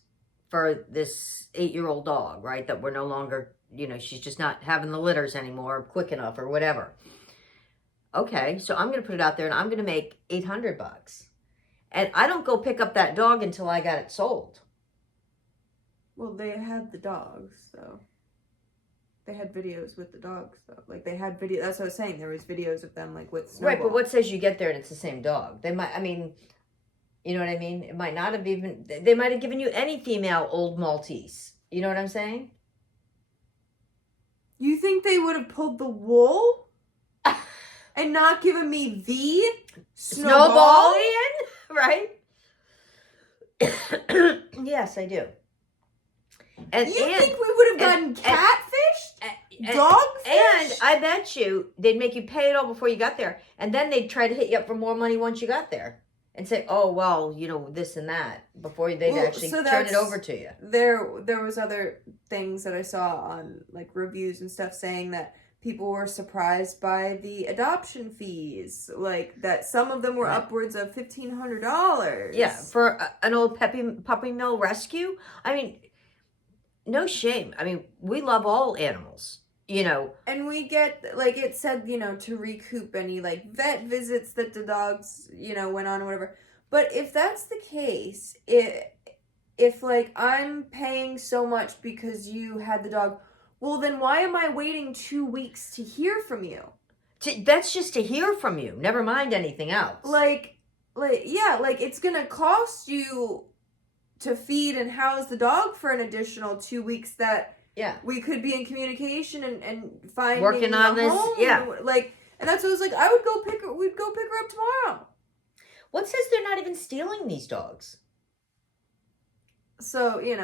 for this 8-year-old dog, right? That we're no longer, she's just not having the litters anymore quick enough or whatever. Okay, so I'm going to put it out there and I'm going to make $800. And I don't go pick up that dog until I got it sold. Well, they had the dogs, so they had videos with the dogs, though. Like, they had video. That's what I was saying. There was videos of them, like, with Snowball. Right, but what says you get there and it's the same dog? They might, you know what I mean? It might not have even, they might have given you any female old Maltese. You know what I'm saying? You think they would have pulled the wool? And not given me the Snowballian, right? Yes, I do. And you think we would have gotten catfished? Dogfish? And I bet you they'd make you pay it all before you got there. And then they'd try to hit you up for more money once you got there. And say, oh, well, this and that. Before they'd actually turn it over to you. There was other things that I saw on, like, reviews and stuff saying that people were surprised by the adoption fees. Like, that some of them were upwards of $1,500. Yeah, for an old puppy mill rescue. No shame. We love all animals, And we get, like it said, to recoup any, like, vet visits that the dogs, went on or whatever. But if that's the case, if like I'm paying so much because you had the dog, well then why am I waiting 2 weeks to hear from you? That's just to hear from you. Never mind anything else. Like it's gonna cost you to feed and house the dog for an additional 2 weeks that we could be in communication and finding working on this. Home. And that's what I was like. We'd go pick her up tomorrow. What says they're not even stealing these dogs? So, in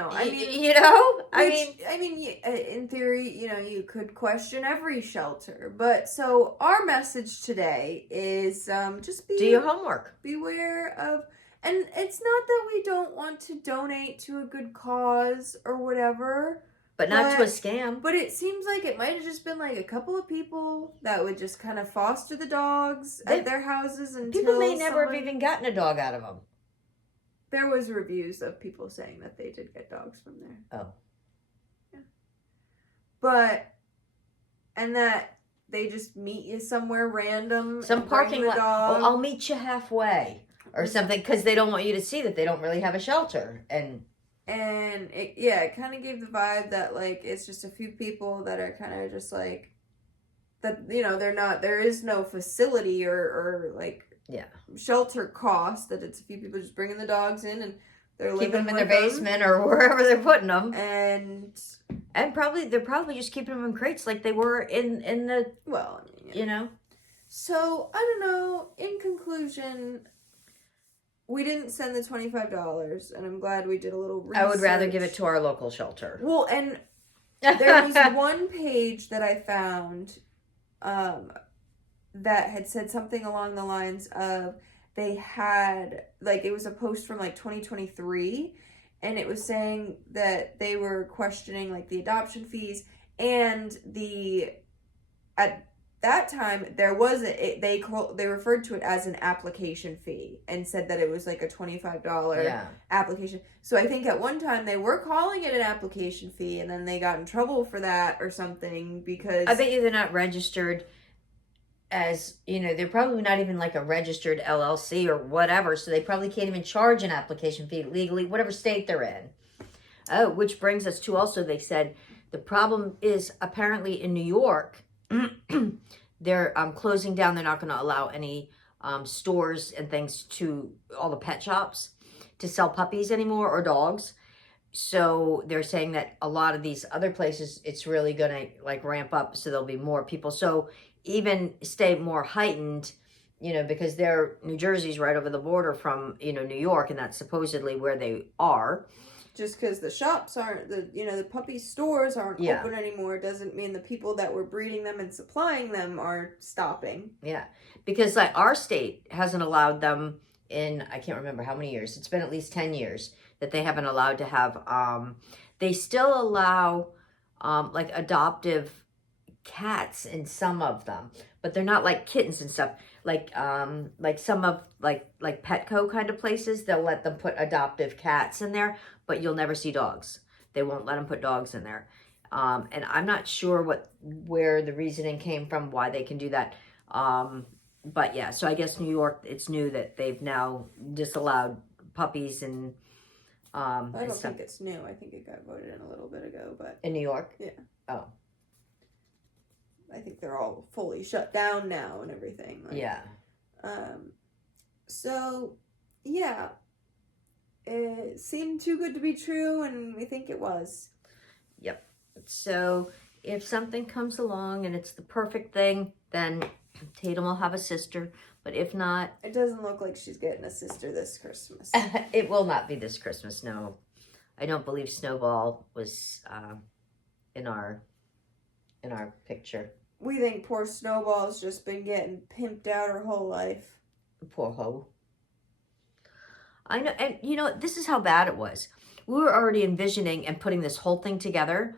theory, you could question every shelter. But so our message today is just do your homework. Beware of, and it's not that we don't want to donate to a good cause or whatever. But not to a scam. But it seems like it might have just been like a couple of people that would just kind of foster the dogs at their houses until people may never have even gotten a dog out of them. There was reviews of people saying that they did get dogs from there. Oh. Yeah. But, and that they just meet you somewhere random. Some parking lot. Oh, I'll meet you halfway. Or something, because they don't want you to see that they don't really have a shelter. And it kind of gave the vibe that, like, it's just a few people that are kind of just, like, that, there is no facility or shelter cost, that it's a few people just bringing the dogs in and they're keeping them in their basement or wherever they're putting them. And they're probably just keeping them in crates like they were in the, So, I don't know, in conclusion, we didn't send the $25, and I'm glad we did a little research. I would rather give it to our local shelter. Well, and there was one page that I found that had said something along the lines of they had, like, it was a post from, like, 2023, and it was saying that they were questioning, like, the adoption fees, and at that time, there was they referred to it as an application fee and said that it was like a $25 application. So I think at one time they were calling it an application fee, and then they got in trouble for that or something because I bet you they're not registered as, they're probably not even like a registered LLC or whatever, so they probably can't even charge an application fee legally, whatever state they're in. Oh, which brings us to also, they said the problem is apparently in New York, they're closing down. They're not going to allow any stores and things to all the pet shops to sell puppies anymore or dogs. So they're saying that a lot of these other places, it's really going to like ramp up. So there'll be more people. So even stay more heightened, because New Jersey's right over the border from, New York, and that's supposedly where they are. Just because the shops aren't, the puppy stores aren't open anymore doesn't mean the people that were breeding them and supplying them are stopping. Yeah, because like our state hasn't allowed them in, I can't remember how many years. It's been at least 10 years that they haven't allowed to have, they still allow like adoptive cats in some of them, but they're not like kittens and stuff. Like some of like Petco kind of places, they'll let them put adoptive cats in there, but you'll never see dogs. They won't let them put dogs in there. And I'm not sure where the reasoning came from, why they can do that. But yeah, so I guess New York, it's new that they've now disallowed puppies and I don't think it's new. I think it got voted in a little bit ago, but in New York? Yeah. Oh. I think they're all fully shut down now and everything. Yeah. So, yeah. It seemed too good to be true, and we think it was. Yep. So, if something comes along and it's the perfect thing, then Tatum will have a sister. But if not... It doesn't look like she's getting a sister this Christmas. It will not be this Christmas, no. I don't believe Snowball was in our picture. We think poor Snowball's just been getting pimped out her whole life. Poor hoe. I know, and this is how bad it was. We were already envisioning and putting this whole thing together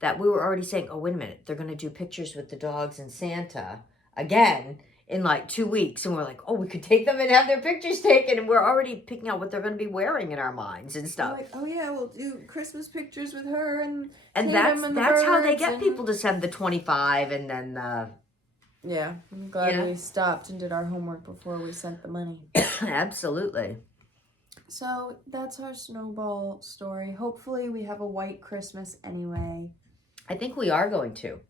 that we were already saying, oh, wait a minute, they're going to do pictures with the dogs and Santa again in like 2 weeks. And we're like, oh, we could take them and have their pictures taken. And we're already picking out what they're going to be wearing in our minds and stuff. Like, oh yeah, we'll do Christmas pictures with her and that's how they get people to send the 25 and then yeah, I'm glad we stopped and did our homework before we sent the money. Absolutely. So that's our snowball story. Hopefully we have a white Christmas anyway. I think we are going to.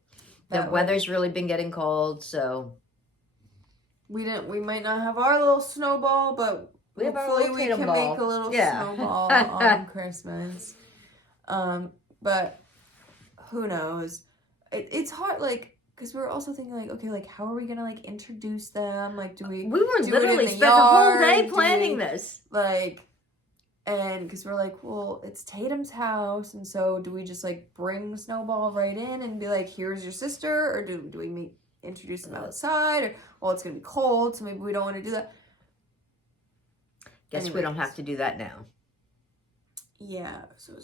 The weather's really been getting cold, so we might not have our little snowball, but hopefully we can make a little snowball on Christmas. But who knows? It's hard, like, because we're also thinking, like, okay, like, how are we gonna, like, introduce them? Like, we were literally spent a whole day planning this, like. And because we're like, well, it's Tatum's house, and so do we just like bring Snowball right in and be like, here's your sister, or do we introduce them outside, or well, it's gonna be cold, so maybe we don't want to do that. Guess we don't have to do that now. Yeah, so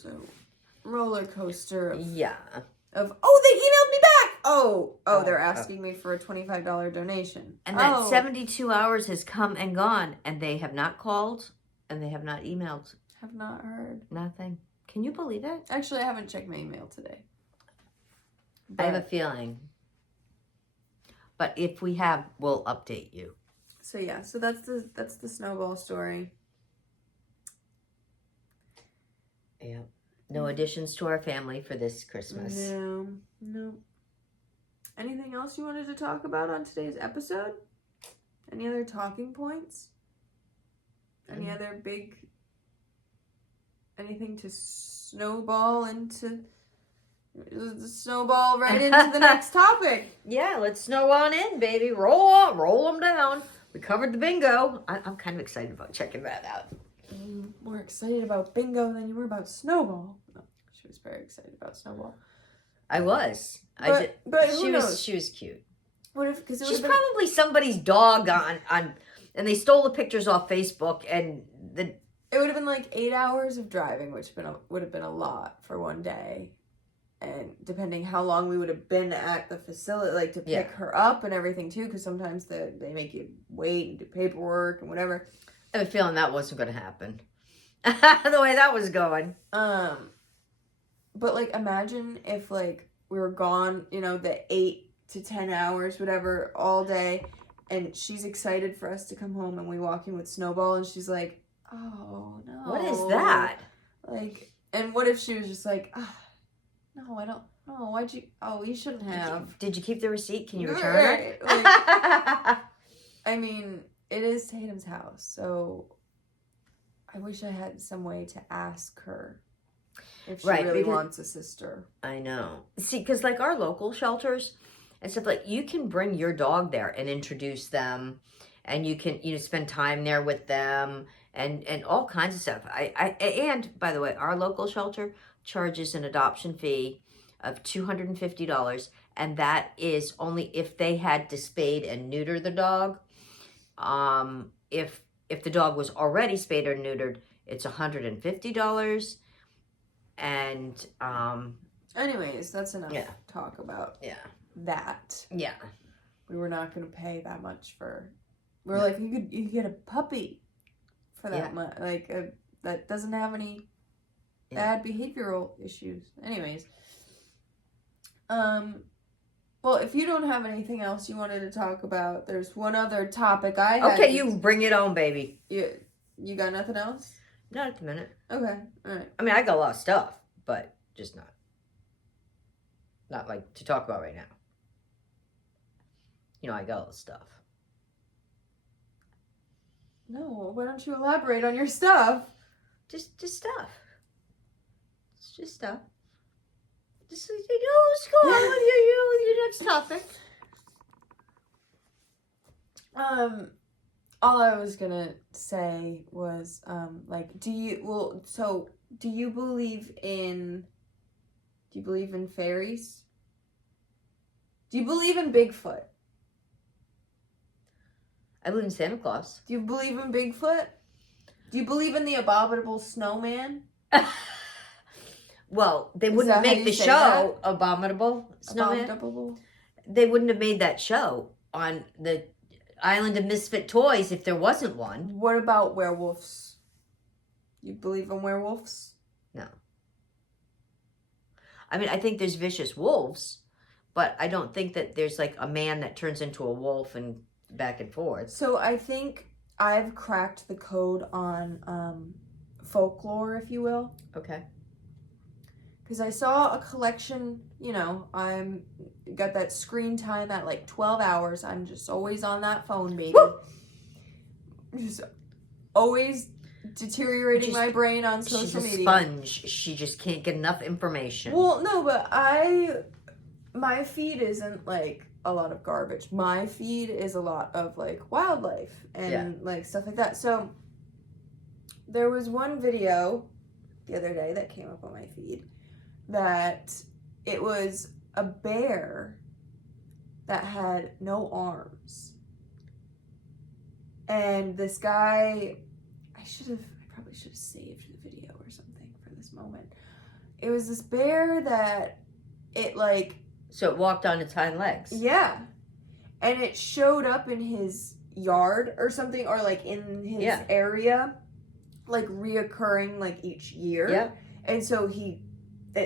roller coaster. Of they emailed me back. They're asking me for a $25 donation, and that 72 hours has come and gone, and they have not called. And they have not emailed. Have not heard. Nothing. Can you believe it? Actually, I haven't checked my email today. I have a feeling. But if we have, we'll update you. So yeah, so that's the snowball story. Yeah. No additions to our family for this Christmas. No. Anything else you wanted to talk about on today's episode? Any other talking points? Any other anything to snowball right into the next topic? Yeah, let's snow on in, baby. Roll them down. We covered the bingo. I'm kind of excited about checking that out. More excited about bingo than you were about snowball. No, she was very excited about snowball. I was. But who knows? She was cute. What if? Because she's probably somebody's dog on. And they stole the pictures off Facebook, and it would have been like 8 hours of driving, which would have been a lot for one day, and depending how long we would have been at the facility, like to pick her up and everything too, because sometimes they make you wait and do paperwork and whatever. I have a feeling that wasn't going to happen, the way that was going. But like, imagine if like we were gone, the 8 to 10 hours, whatever, all day. And she's excited for us to come home, and we walk in with Snowball, and she's like, oh, no. What is that? Like, and what if she was just like, no, I don't, why'd you, you shouldn't have. Did you keep the receipt? Can you return it? Like, I mean, it is Tatum's house, so I wish I had some way to ask her if she really wants a sister. I know. See, because like our local shelters and stuff, like you can bring your dog there and introduce them, and you can spend time there with them and all kinds of stuff. And by the way, our local shelter charges an adoption fee of $250, and that is only if they had to spade and neuter the dog. If the dog was already spayed or neutered, it's $150. And anyways, that's enough talk about that. Yeah. We were not going to pay that much for. We were like, you could get a puppy for that much, like that doesn't have any bad behavioral issues. Anyways, well, if you don't have anything else you wanted to talk about, there's one other topic I had. Okay, you bring it on, baby. You got nothing else? Not at the minute. Okay, all right. I mean, I got a lot of stuff, but just not like to talk about right now. I got all the stuff. No, why don't you elaborate on your stuff? Just stuff. It's just stuff. Just what's going on with your next topic? All I was gonna say was, do you believe in fairies? Do you believe in Bigfoot? I believe in Santa Claus. Do you believe in Bigfoot? Do you believe in the abominable snowman? Well, they wouldn't make the show Abominable Snowman. Abominable. They wouldn't have made that show on the Island of Misfit Toys if there wasn't one. What about werewolves? You believe in werewolves? No. I mean, I think there's vicious wolves, but I don't think that there's like a man that turns into a wolf and back and forth. So I think I've cracked the code on folklore, if you will. Okay. Because I saw a collection, you know, I'm got that screen time at like 12 hours. I'm just always on that phone, baby. Woo! Just always deteriorating my brain on social media. She's a sponge. She just can't get enough information. Well, no, but my feed isn't like a lot of garbage. My feed is a lot of like wildlife and like stuff like that. So there was one video the other day that came up on my feed that it was a bear that had no arms. And this guy, I probably should have saved the video or something for this moment. It was this bear that it like... So it walked on its hind legs. Yeah. And it showed up in his yard or something, or like in his area, like reoccurring like each year. Yeah. And so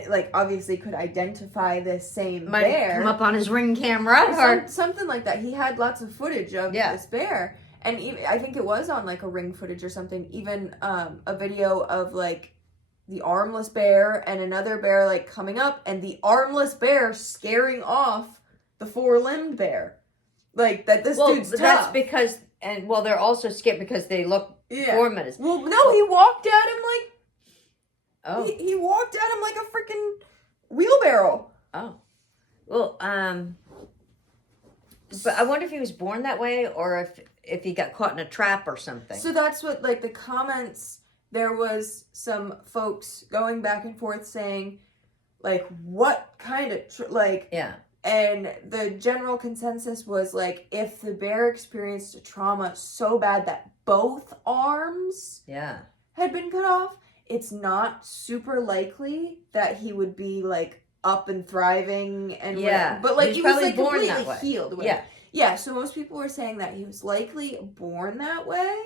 like obviously could identify this same bear. Come up on his Ring camera or something like that. He had lots of footage of this bear. And even, I think it was on like a Ring footage or something. Even a video of like the armless bear and another bear like coming up, and the armless bear scaring off the four-limbed bear. Like that this dude's tough. That's because, and well, they're also scared because they look 4 minutes. Well, no, he walked at him like... Oh. He walked at him like a freaking wheelbarrow. Oh. Well, but I wonder if he was born that way or if he got caught in a trap or something. So that's what, like, the comments, there was some folks going back and forth saying, like, what kind of, Yeah. And the general consensus was, like, if the bear experienced a trauma so bad that both arms had been cut off, it's not super likely that he would be, like, up and thriving and whatever. But like he was like completely healed. Yeah. So most people were saying that he was likely born that way.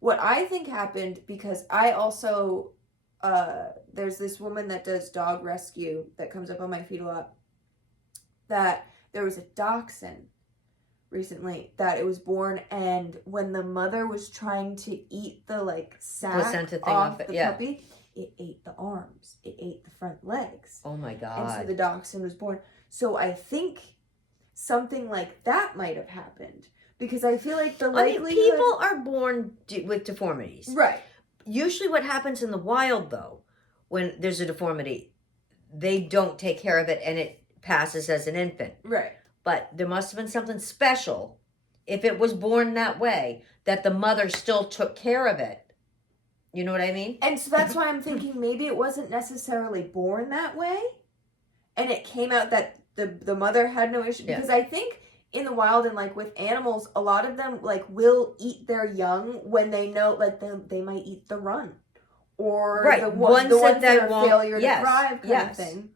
What I think happened, because I also there's this woman that does dog rescue that comes up on my feed a lot. That there was a dachshund recently that it was born, and when the mother was trying to eat the like sack placenta thing off the puppy, it ate the arms, it ate the front legs. Oh my god! And so the dachshund was born. So I think something like that might have happened, because I feel like the likelihood... people are born with deformities, right? Usually, what happens in the wild, though, when there's a deformity, they don't take care of it, and it passes as an infant, right? But there must have been something special if it was born that way, that the mother still took care of it. You know what I mean? And so that's why I'm thinking maybe it wasn't necessarily born that way, and it came out that the mother had no issue. Because I think in the wild and like with animals, a lot of them like will eat their young when they know like they might eat the run, or the ones that are failure to thrive kind of thing.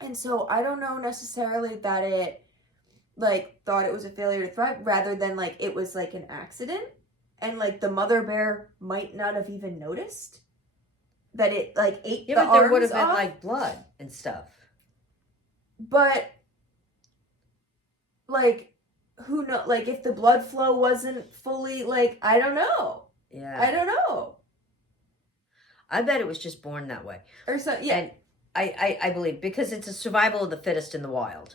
And so I don't know necessarily that it like thought it was a failure to thrive, rather than like it was like an accident, and like the mother bear might not have even noticed that it like ate the arms off. But there would have been like blood and stuff. But like who know, like if the blood flow wasn't fully, like I don't know. Yeah. I don't know. I bet it was just born that way. Or so yeah. And I believe, because it's a survival of the fittest in the wild.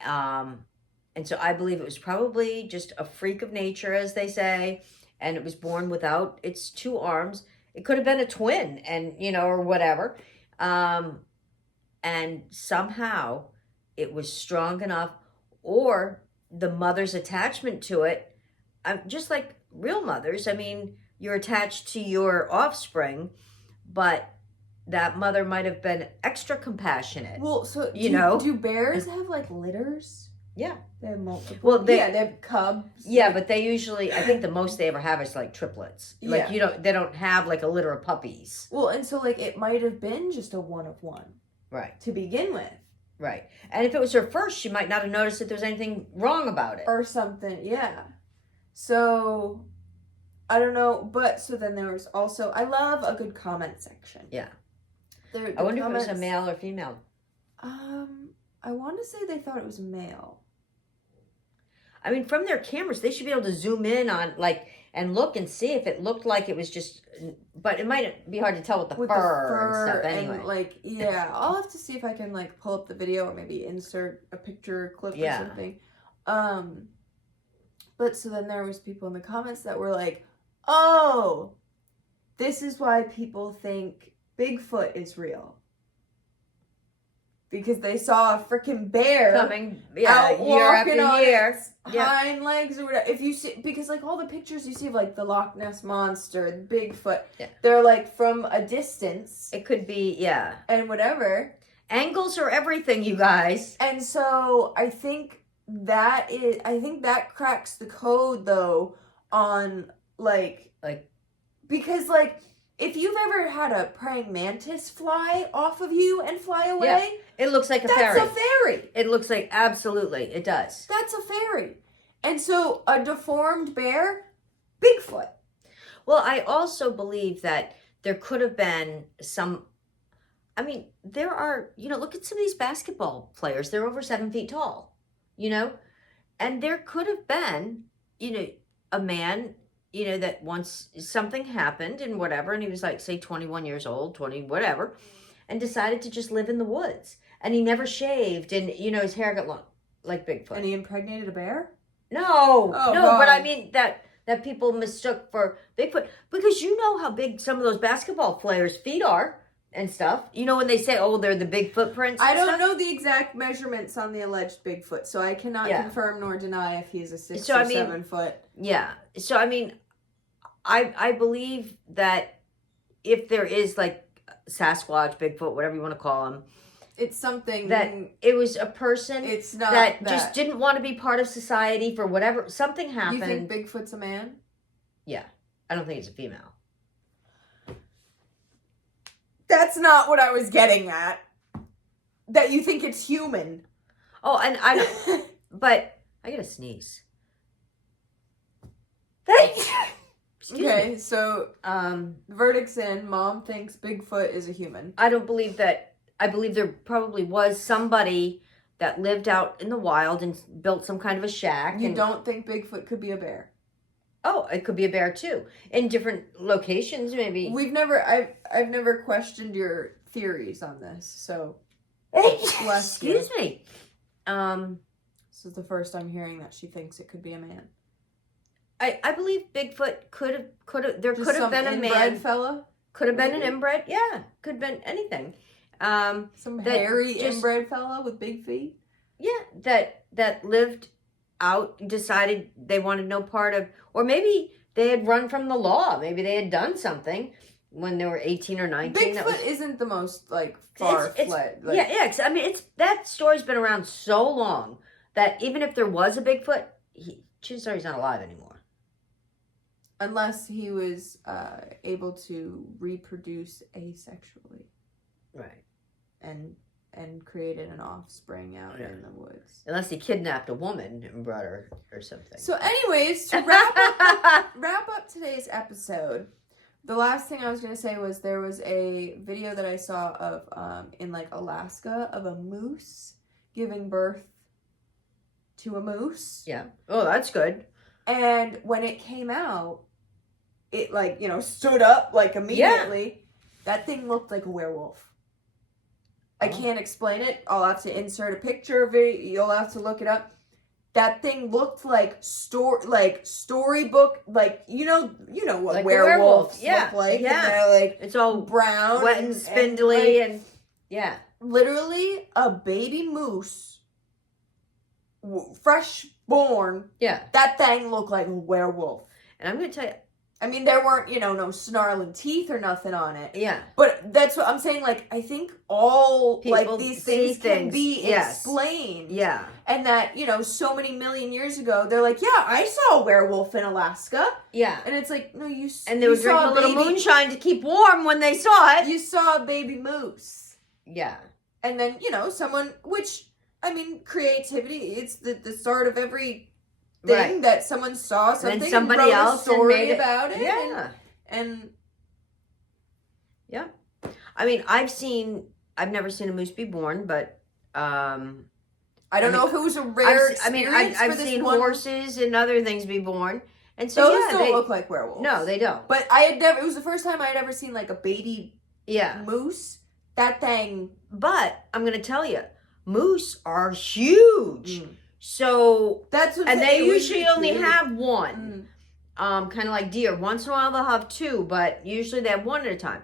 And so I believe it was probably just a freak of nature, as they say, and it was born without its two arms. It could have been a twin, and or whatever. And somehow it was strong enough, or the mother's attachment to it, just like real mothers. I mean, you're attached to your offspring, but that mother might have been extra compassionate. Well, so do bears have like litters? Yeah. They have multiple. Well, they have cubs. Yeah, but they usually, I think the most they ever have is like triplets. Like they don't have like a litter of puppies. Well, and so like it might have been just a one of one. Right. To begin with. Right. And if it was her first, she might not have noticed that there was anything wrong about it. Or something, yeah. So, I don't know, but so then there was also, I love a good comment section. Yeah. The I wonder if it was a male or female. I want to say they thought it was male. I mean, from their cameras, they should be able to zoom in on, like, and look and see if it looked like it was just, but it might be hard to tell with the fur and stuff anyway. And, like, yeah, I'll have to see if I can, like, pull up the video or maybe insert a picture clip or something. But so then there was people in the comments that were like, oh, this is why people think Bigfoot is real. Because they saw a freaking bear coming year after year. Hind legs or whatever. If you see, because like all the pictures you see of like the Loch Ness Monster, the Bigfoot, they're like from a distance. It could be, and whatever. Angles are everything, you guys. And so I think that cracks the code though on like because like. If you've ever had a praying mantis fly off of you and fly away, it looks like a fairy. That's a fairy. It looks like, absolutely, it does. That's a fairy. And so a deformed bear, Bigfoot. Well, I also believe that there could have been some, I mean, there are, look at some of these basketball players. They're over 7 feet tall, and there could have been, a man, that once something happened and whatever, and he was like, say 21 years old, 20, whatever, and decided to just live in the woods. And he never shaved, and, his hair got long, like Bigfoot. And he impregnated a bear? No, but I mean, that people mistook for Bigfoot, because you know how big some of those basketball players' feet are and stuff. When they say, oh, they're the big footprints. I don't know the exact measurements on the alleged Bigfoot, so I cannot confirm nor deny if he's a 6 or 7 foot. Yeah. So, I mean, I believe that if there is like Sasquatch, Bigfoot, whatever you want to call him, it's something that it was a person it's not that just didn't want to be part of society for whatever, something happened. You think Bigfoot's a man? Yeah. I don't think it's a female. That's not what I was getting at. That you think it's human. Oh, and I don't, but I gotta sneeze. Okay, so verdict's in. Mom thinks Bigfoot is a human. I don't believe that. I believe there probably was somebody that lived out in the wild and built some kind of a shack. You don't think Bigfoot could be a bear? Oh, it could be a bear too. In different locations, maybe. I've never questioned your theories on this, so excuse me. This is the first I'm hearing that she thinks it could be a man. I believe Bigfoot could have there could have been a man fella. Could have been an inbred, yeah. Could have been anything. Some hairy inbred fella with big feet. Yeah, that lived out, decided they wanted no part of, or maybe they had run from the law. Maybe they had done something when they were 18 or 19. Bigfoot isn't the most like far-fledged. Yeah. I mean, that story's been around so long that even if there was a Bigfoot, chances are he's not alive anymore. Unless he was able to reproduce asexually. Right. And created an offspring out in the woods. Unless he kidnapped a woman and brought her or something. So anyways, to wrap up today's episode, the last thing I was going to say was there was a video that I saw of in like Alaska of a moose giving birth to a moose. Yeah. Oh, that's good. And when it came out, it like, stood up like immediately. Yeah. That thing looked like a werewolf. I can't explain it. I'll have to insert a picture of it. You'll have to look it up. That thing looked like storybook, like you know what like werewolves look like. Yeah, and they're like it's all brown, wet and spindly, and yeah, literally a baby moose, fresh born. Yeah, that thing looked like a werewolf. And I'm gonna tell you. I mean, there weren't, no snarling teeth or nothing on it. Yeah. But that's what I'm saying. Like, I think all, these things can be explained. Yeah. And that, so many million years ago, they're like, yeah, I saw a werewolf in Alaska. Yeah. And it's like, no, and they were drinking a little moonshine to keep warm when they saw it. You saw a baby moose. Yeah. And then, someone, which, I mean, creativity, it's the start of every thing that someone saw something and somebody wrote else a story made about it. Yeah. And yeah. I mean, I've never seen a moose be born, but I don't know if it was a rare experience. I've seen horses and other things be born. And so, those don't look like werewolves. No, they don't. But it was the first time I had ever seen like a baby moose. That thing. But I'm going to tell you, moose are huge. So, that's what and they usually only have one. Kind of like deer. Once in a while they'll have two, but usually they have one at a time.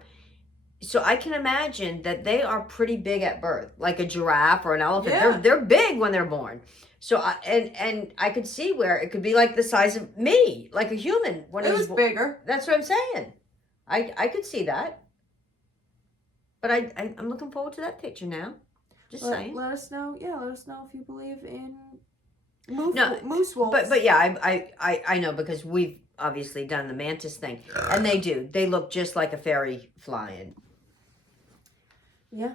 So I can imagine that they are pretty big at birth, like a giraffe or an elephant. Yeah. They're big when they're born. So I could see where it could be like the size of me, like a human when it was bigger. That's what I'm saying. I could see that. But I'm looking forward to that picture now. Just saying. Let us know. Yeah, let us know if you believe in moose wolves. But yeah, I know because we've obviously done the mantis thing, and they do. They look just like a fairy flying. Yeah.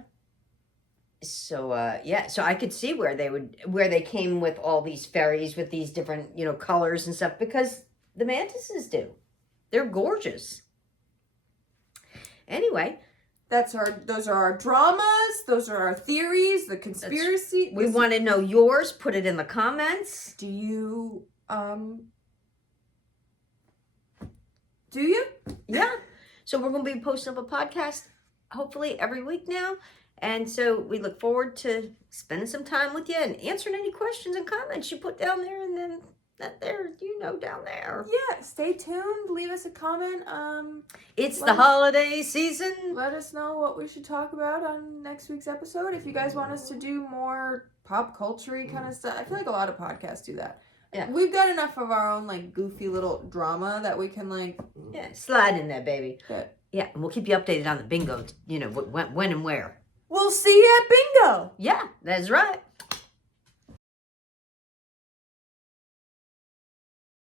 So so I could see where they came with all these fairies with these different colors and stuff because the mantises do. They're gorgeous. Anyway, those are our dramas. Those are our theories. The conspiracy. We want to know yours. Put it in the comments. Do you? Do you? Yeah. So we're going to be posting up a podcast hopefully every week now. And so we look forward to spending some time with you and answering any questions and comments you put down there and then down there. Yeah, stay tuned. Leave us a comment. It's the holiday season. Let us know what we should talk about on next week's episode. If you guys want us to do more pop culture-y kind of stuff. I feel like a lot of podcasts do that. Yeah. We've got enough of our own goofy little drama that we can slide in there, baby. Good. Yeah, and we'll keep you updated on the bingo, when and where. We'll see you at bingo. Yeah, that's right.